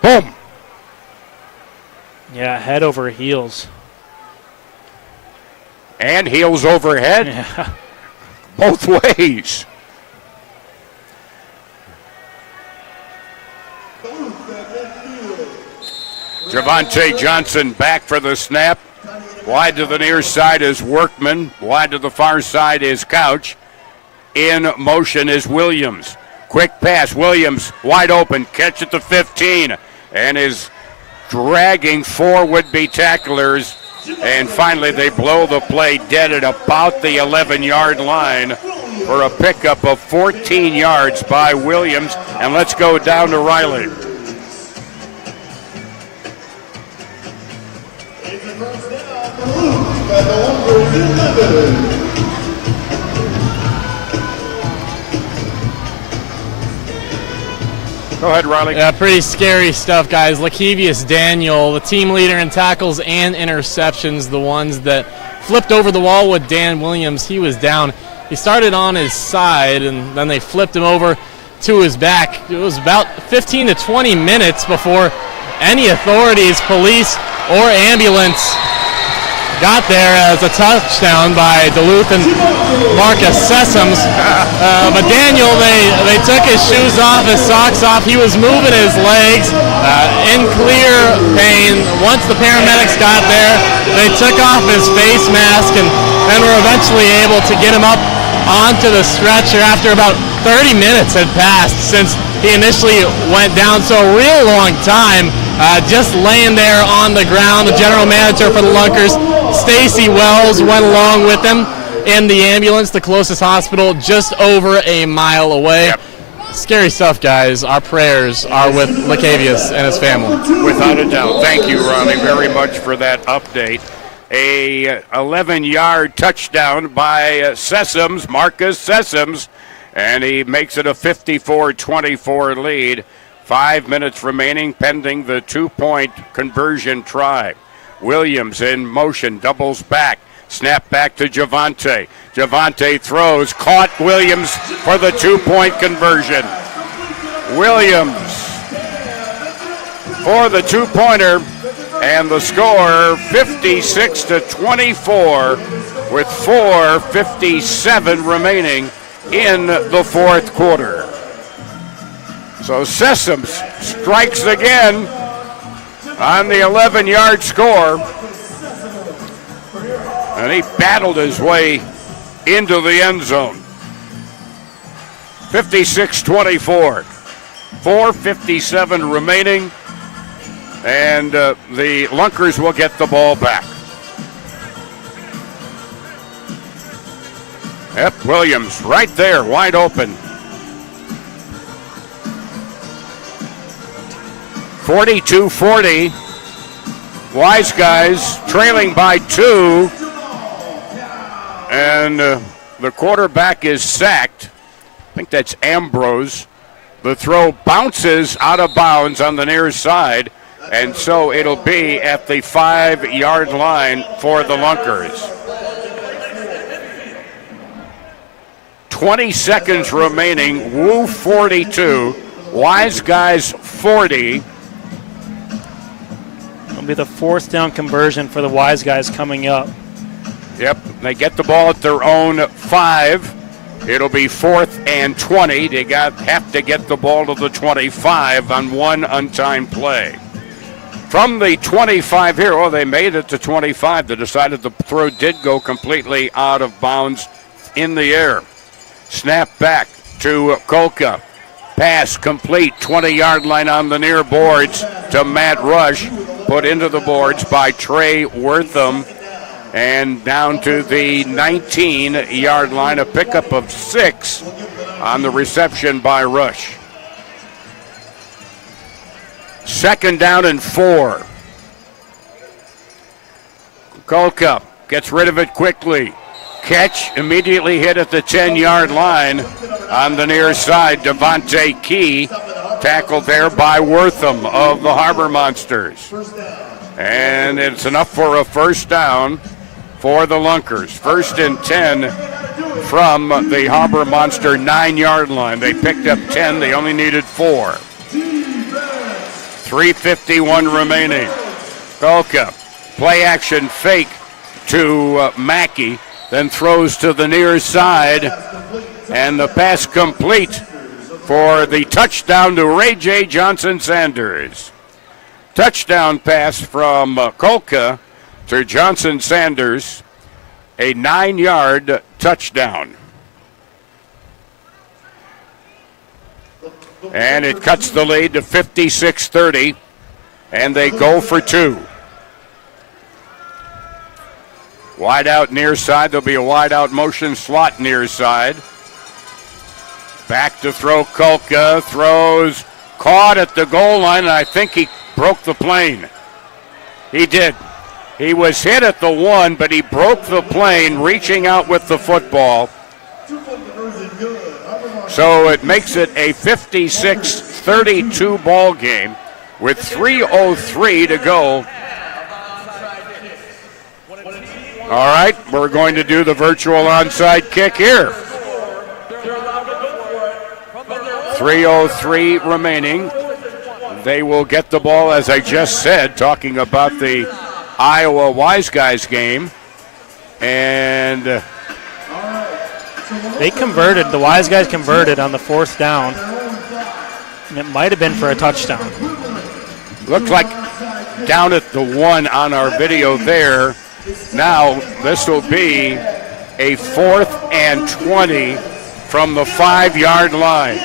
Boom. Yeah, head over heels. And heels overhead. Yeah. Both ways. Javante Johnson back for the snap. Wide to the near side is Workman. Wide to the far side is Couch. In motion is Williams. Quick pass. Williams wide open. Catch at the 15. And is dragging 4 would-be tacklers. And finally they blow the play dead at about the 11-yard line for a pickup of 14 yards by Williams. And let's go down to Riley. Go ahead, Riley. Yeah, pretty scary stuff, guys. Lakevius Daniel, the team leader in tackles and interceptions, the ones that flipped over the wall with Dan Williams. He was down. He started on his side, and then they flipped him over to his back. It was about 15 to 20 minutes before any authorities, police, or ambulance got there as a touchdown by Duluth and Marcus Sessoms. But Daniel, they took his shoes off, his socks off. He was moving his legs in clear pain. Once the paramedics got there, they took off his face mask and were eventually able to get him up onto the stretcher after about 30 minutes had passed since he initially went down. So a real long time just laying there on the ground. The general manager for the Lunkers, Stacy Wells, went along with him in the ambulance, the closest hospital just over a mile away. Yep. Scary stuff, guys. Our prayers are with Lakevius and his family. Without a doubt. Thank you, Ronnie, very much for that update. A 11-yard touchdown by Sessoms, Marcus Sessoms, and he makes it a 54-24 lead. 5 minutes remaining pending the 2-point conversion try. Williams in motion, doubles back. Snap back to Javante. Javante throws, caught Williams for the 2-point conversion. Williams for the 2-pointer, and the score 56-24 with 4:57 remaining in the fourth quarter. So Sessoms strikes again on the 11-yard score. And he battled his way into the end zone. 56-24. 4:57 remaining. And the Lunkers will get the ball back. Yep, Williams right there, wide open. 42-40. Wise Guys trailing by 2. And the quarterback is sacked. I think that's Ambrose. The throw bounces out of bounds on the near side, and so it'll be at the 5-yard line for the Lunkers. 20 seconds remaining. Wu 42, Wise Guys 40. It'll be the 4th down conversion for the Wise Guys coming up. Yep, they get the ball at their own 5. It'll be 4th and 20. They have to get the ball to the 25 on one untimed play. From the 25 here, they made it to 25. They decided the throw did go completely out of bounds in the air. Snap back to Kolka. Pass complete, 20-yard line on the near boards to Matt Rush. Put into the boards by Trey Wortham. And down to the 19-yard line, a pickup of 6 on the reception by Rush. 2nd down and 4. Kolka gets rid of it quickly. Catch immediately hit at the 10-yard line on the near side. Devontae Key tackled there by Wortham of the Harbor Monsters. And it's enough for a 1st down for the Lunkers. 1st and 10 from the Harbor Monster 9-yard line. They picked up 10. They only needed 4. 3:51 remaining. Kolka, play action fake to Mackey, then throws to the near side, and the pass complete for the touchdown to Ray J. Johnson-Sanders. Touchdown pass from Kolka to Johnson-Sanders, a 9-yard touchdown. And it cuts the lead to 56-30, and they go for 2. Wide out near side. There'll be a wide out motion slot near side. Back to throw Kolka. Throws caught at the goal line, and I think he broke the plane. He did. He was hit at the 1, but he broke the plane reaching out with the football. So it makes it a 56-32 ball game with 3:03 to go. All right, we're going to do the virtual onside kick here. 3:03 remaining. They will get the ball, as I just said, talking about the Iowa Wise Guys game. And they converted. The Wise Guys converted on the 4th down. And it might have been for a touchdown. Looked like down at the 1 on our video there. Now this will be a 4th and 20 from the 5-yard line.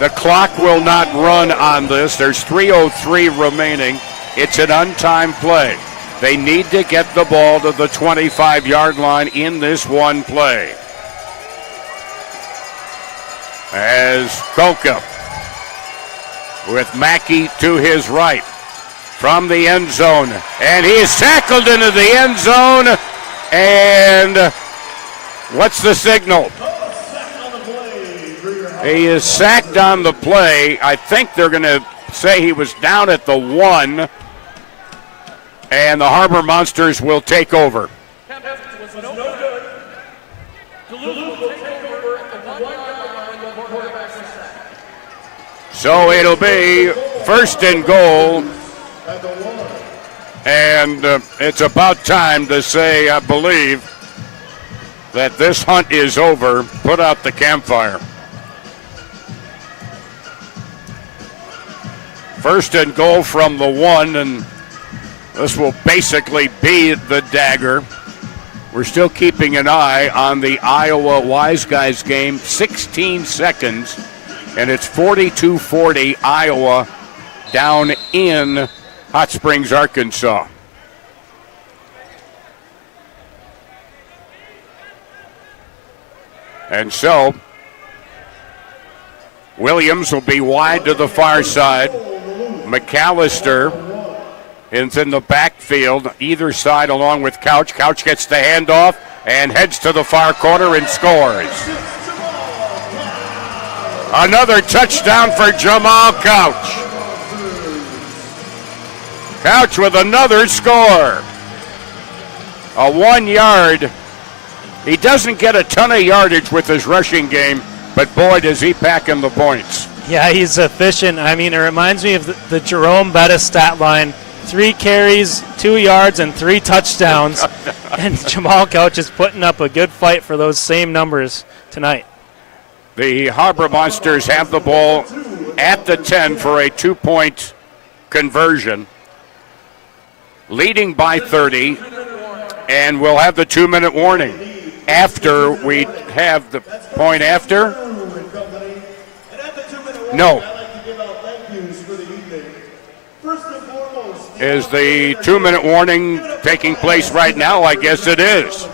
The clock will not run on this. There's 3:03 remaining. It's an untimed play. They need to get the ball to the 25-yard line in this one play. As Kolka with Mackey to his right from the end zone. And he is tackled into the end zone. And what's the signal? He is sacked on the play. I think they're going to say he was down at the 1. And the Harbor Monsters will take over. So it'll be 1st and goal. And it's about time to say, I believe, that this hunt is over. Put out the campfire. 1st and goal from the 1, and this will basically be the dagger. We're still keeping an eye on the Iowa Wise Guys game. 16 seconds, and it's 42-40 Iowa down in Hot Springs, Arkansas. And so Williams will be wide to the far side. McAllister is in the backfield, either side along with Couch. Couch gets the handoff and heads to the far corner and scores. Another touchdown for Jamal Couch. Couch with another score. A 1 yard. He doesn't get a ton of yardage with his rushing game, but boy, does he pack in the points. Yeah, he's efficient. I mean, it reminds me of the Jerome Bettis stat line. 3 carries, 2 yards, and 3 touchdowns. And Jamal Couch is putting up a good fight for those same numbers tonight. The Harbor Monsters have the ball at the 10 for a 2-point conversion, leading by 30, and we'll have the 2-minute warning after we have the point after. No. Is the 2-minute warning taking place right now? I guess it is.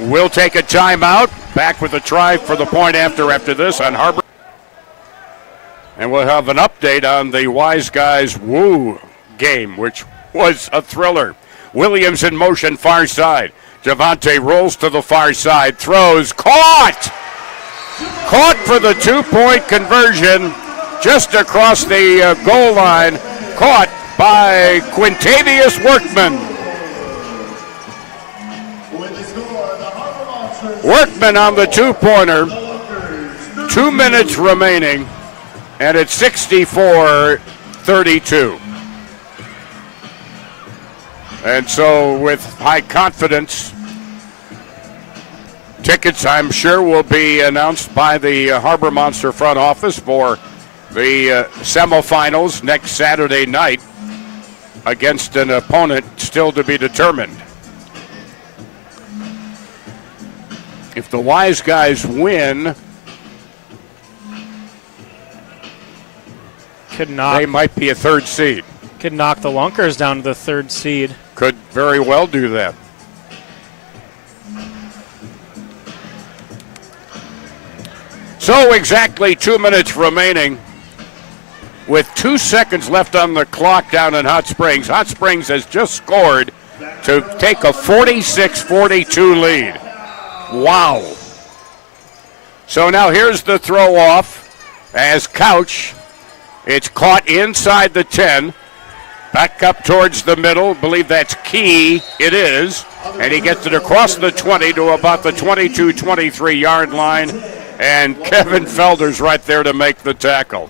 We'll take a timeout. Back with a try for the point after this on Harbor. And we'll have an update on the Wise Guys Woo game, which was a thriller. Williams in motion, far side. Javante rolls to the far side, throws, caught! Caught for the 2-point conversion just across the goal line. Caught by Quintavious Workman. Workman on the 2-pointer. 2 minutes remaining, and it's 64-32. And so with high confidence, tickets I'm sure will be announced by the Harbor Monster front office for the semifinals next Saturday night against an opponent still to be determined. If the Wise Guys win, they might be a 3rd seed. Could knock the Lunkers down to the 3rd seed. Could very well do that. So exactly 2 minutes remaining with 2 seconds left on the clock down in Hot Springs. Hot Springs has just scored to take a 46-42 lead. Wow. So now here's the throw off as Couch. It's caught inside the 10. Back up towards the middle. Believe that's Key. It is. And he gets it across the 20 to about the 22-23 yard line. And Kevin Felder's right there to make the tackle.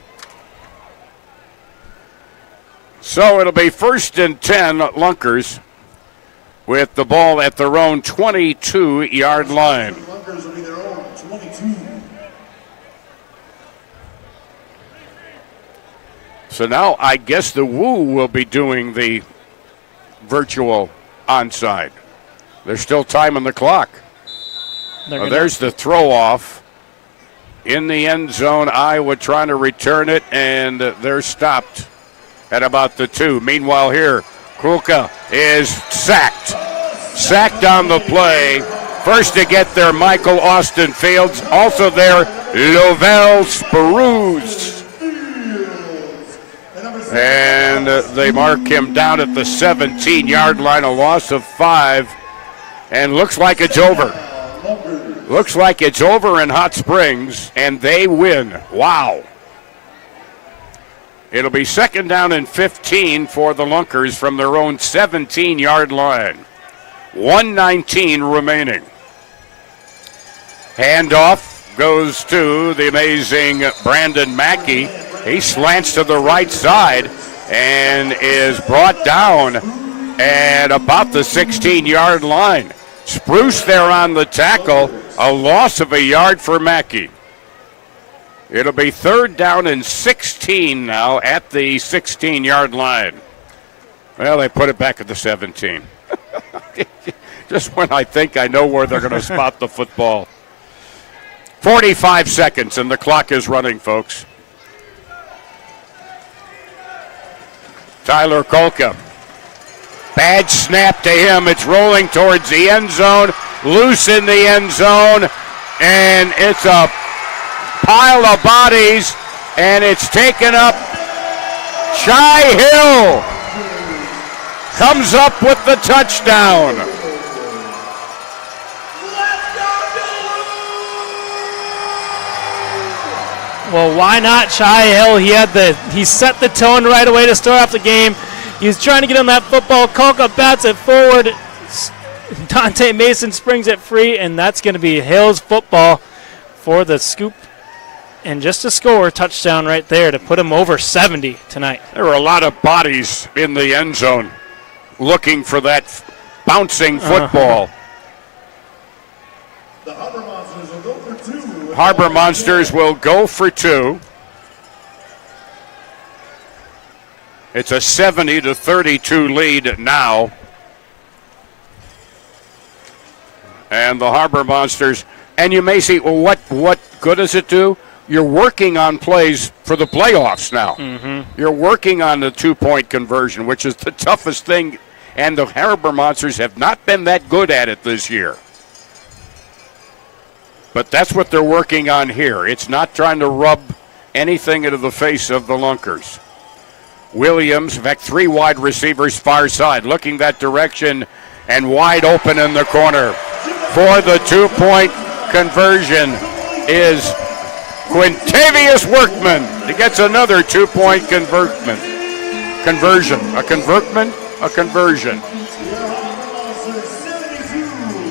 So it'll be 1st and 10 Lunkers with the ball at their own 22-yard line. Lunkers will be their own 22. So now I guess the Woo will be doing the virtual onside. There's still time on the clock. There's the throw off in the end zone. Iowa trying to return it, and they're stopped at about the 2. Meanwhile here, Kulka is sacked. Sacked on the play. First to get there, Michael Austin Fields. Also there, Lovell Spruce. And they mark him down at the 17-yard line, a loss of 5. And looks like it's over. Looks like it's over in Hot Springs, and they win. Wow. It'll be 2nd down and 15 for the Lunkers from their own 17-yard line. 1:19 remaining. Handoff goes to the amazing Brandon Mackey. He slants to the right side and is brought down at about the 16-yard line. Spruce there on the tackle, a loss of a yard for Mackey. It'll be 3rd down and 16 now at the 16-yard line. Well, they put it back at the 17. Just when I think I know where they're going to spot the football. 45 seconds, and the clock is running, folks. Tyler Kolka. Bad snap to him. It's rolling towards the end zone. Loose in the end zone. And it's a pile of bodies. And it's taken up. Shai Hill comes up with the touchdown. Well, why not Shy Hill? He set the tone right away to start off the game. He was trying to get on that football. Kolka bats it forward. Dante Mason springs it free, and that's going to be Hill's football for the scoop. And just a score touchdown right there to put him over 70 tonight. There were a lot of bodies in the end zone looking for that bouncing football. The Harbor Monsters will go for 2. Harbor Monsters will go for 2. It's a 70-32 lead now. And the Harbor Monsters, and you may see, well, what good does it do? You're working on plays for the playoffs now. Mm-hmm. You're working on the 2-point conversion, which is the toughest thing, and the Harbor Monsters have not been that good at it this year. But that's what they're working on here. It's not trying to rub anything into the face of the Lunkers. Williams, in fact, 3 wide receivers far side, looking that direction and wide open in the corner. For the 2-point conversion is Quintavious Workman. He gets another 2-point conversion. A conversion.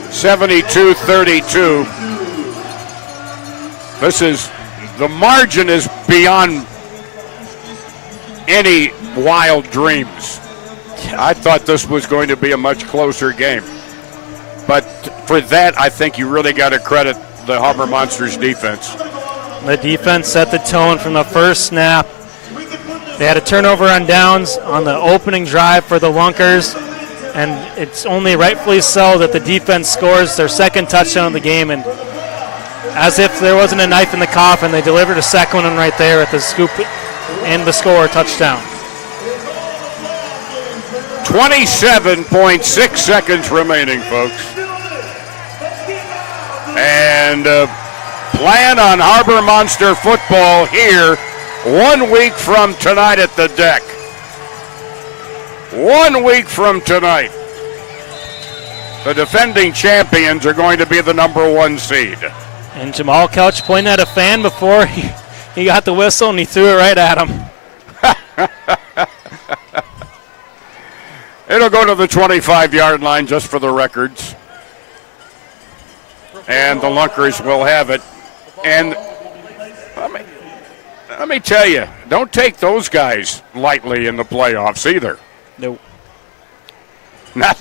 72-32. The margin is beyond any wild dreams. I thought this was going to be a much closer game. But for that, I think you really got to credit the Harbor Monsters defense. The defense set the tone from the first snap. They had a turnover on downs on the opening drive for the Lunkers, and it's only rightfully so that the defense scores their second touchdown of the game. And as if there wasn't a knife in the coffin, they delivered a second one right there at the scoop and the score touchdown. 27.6 seconds remaining, folks. And plan on Harbor Monster football here 1 week from tonight at the deck. 1 week from tonight. The defending champions are going to be the number 1 seed. And Jamal Couch pointed at a fan before he got the whistle, and he threw it right at him. It'll go to the 25-yard line just for the records. And the Lunkers will have it. And let me tell you, don't take those guys lightly in the playoffs either. Nope. Not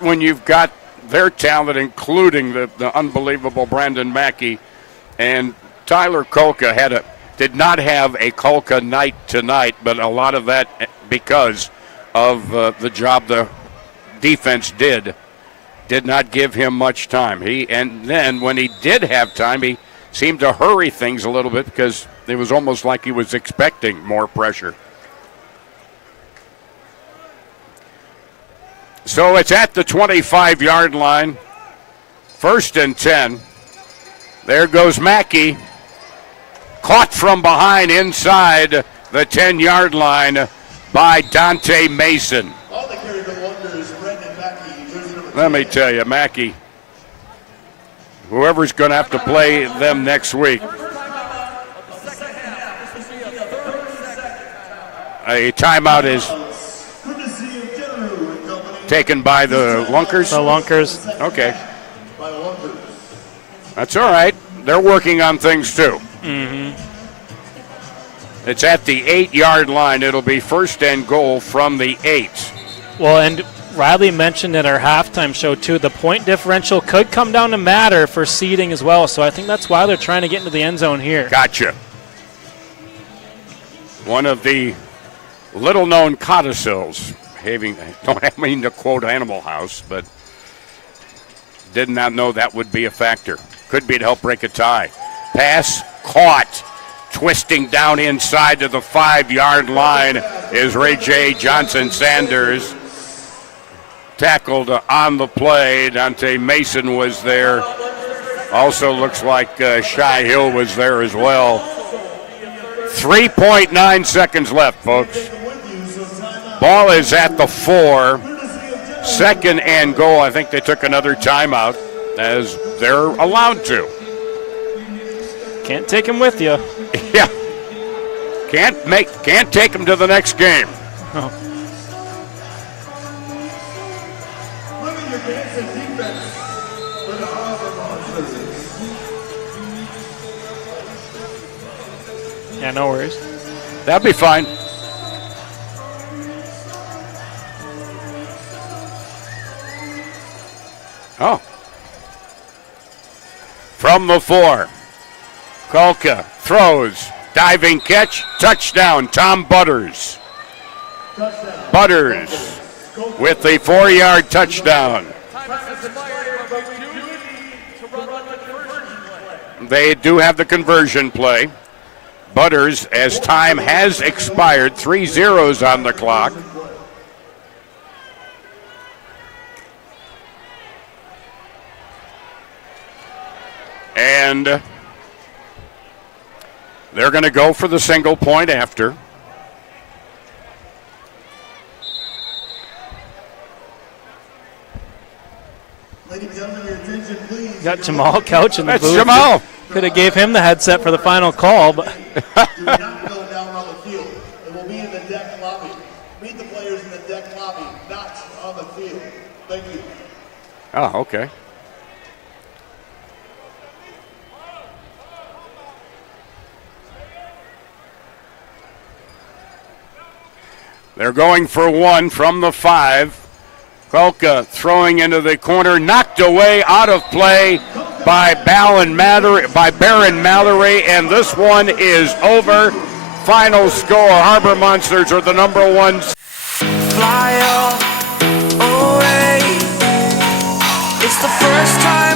when you've got their talent, including the unbelievable Brandon Mackey. And Tyler Kolka did not have a Kolka night tonight, but a lot of that because of the job the defense did not give him much time. And then when he did have time, he seemed to hurry things a little bit because it was almost like he was expecting more pressure. So it's at the 25-yard line. 1st and 10. There goes Mackey. Caught from behind inside the 10-yard line by Dante Mason. Let me tell you, Mackey, whoever's going to have to play them next week. A timeout is taken by the Lunkers? The Lunkers. Okay. That's all right. They're working on things too. Mm-hmm. It's at the 8-yard line. It'll be 1st and goal from the 8. Well, and Riley mentioned in our halftime show too, the point differential could come down to matter for seeding as well. So I think that's why they're trying to get into the end zone here. Gotcha. One of the little-known codicils. Don't mean to quote Animal House, but did not know that would be a factor. Could be to help break a tie. Pass caught. Twisting down inside to the 5-yard line is Ray J. Johnson-Sanders. Tackled on the play. Dante Mason was there. Also looks like Shy Hill was there as well. 3.9 seconds left, folks. Ball is at the 4. 2nd and goal. I think they took another timeout, as they're allowed to. Can't take him with you. Yeah. Can't take them to the next game. Oh. Moving your dance and defense for the Harbor Monsters. Yeah, no worries. That'd be fine. Oh. From the 4. Kolka throws. Diving catch. Touchdown. Tom Butters. Butters with the 4-yard touchdown. They do have the conversion play. Butters, as time has expired, 3 zeros on the clock. And they're going to go for the single point after. Ladies and gentlemen, your attention, please. Got Jamal Couch in the That's booth. Jamal. Could have gave him the headset for the final call, but Do not go down on the field. It will be in the deck lobby. Meet the players in the deck lobby, not on the field. Thank you. Oh, okay. They're going for 1 from the 5. Kolka throwing into the corner, knocked away, out of play by Baron Mallory, and this one is over. Final score, Harbor Monsters are the number 1. Fly away. It's the first time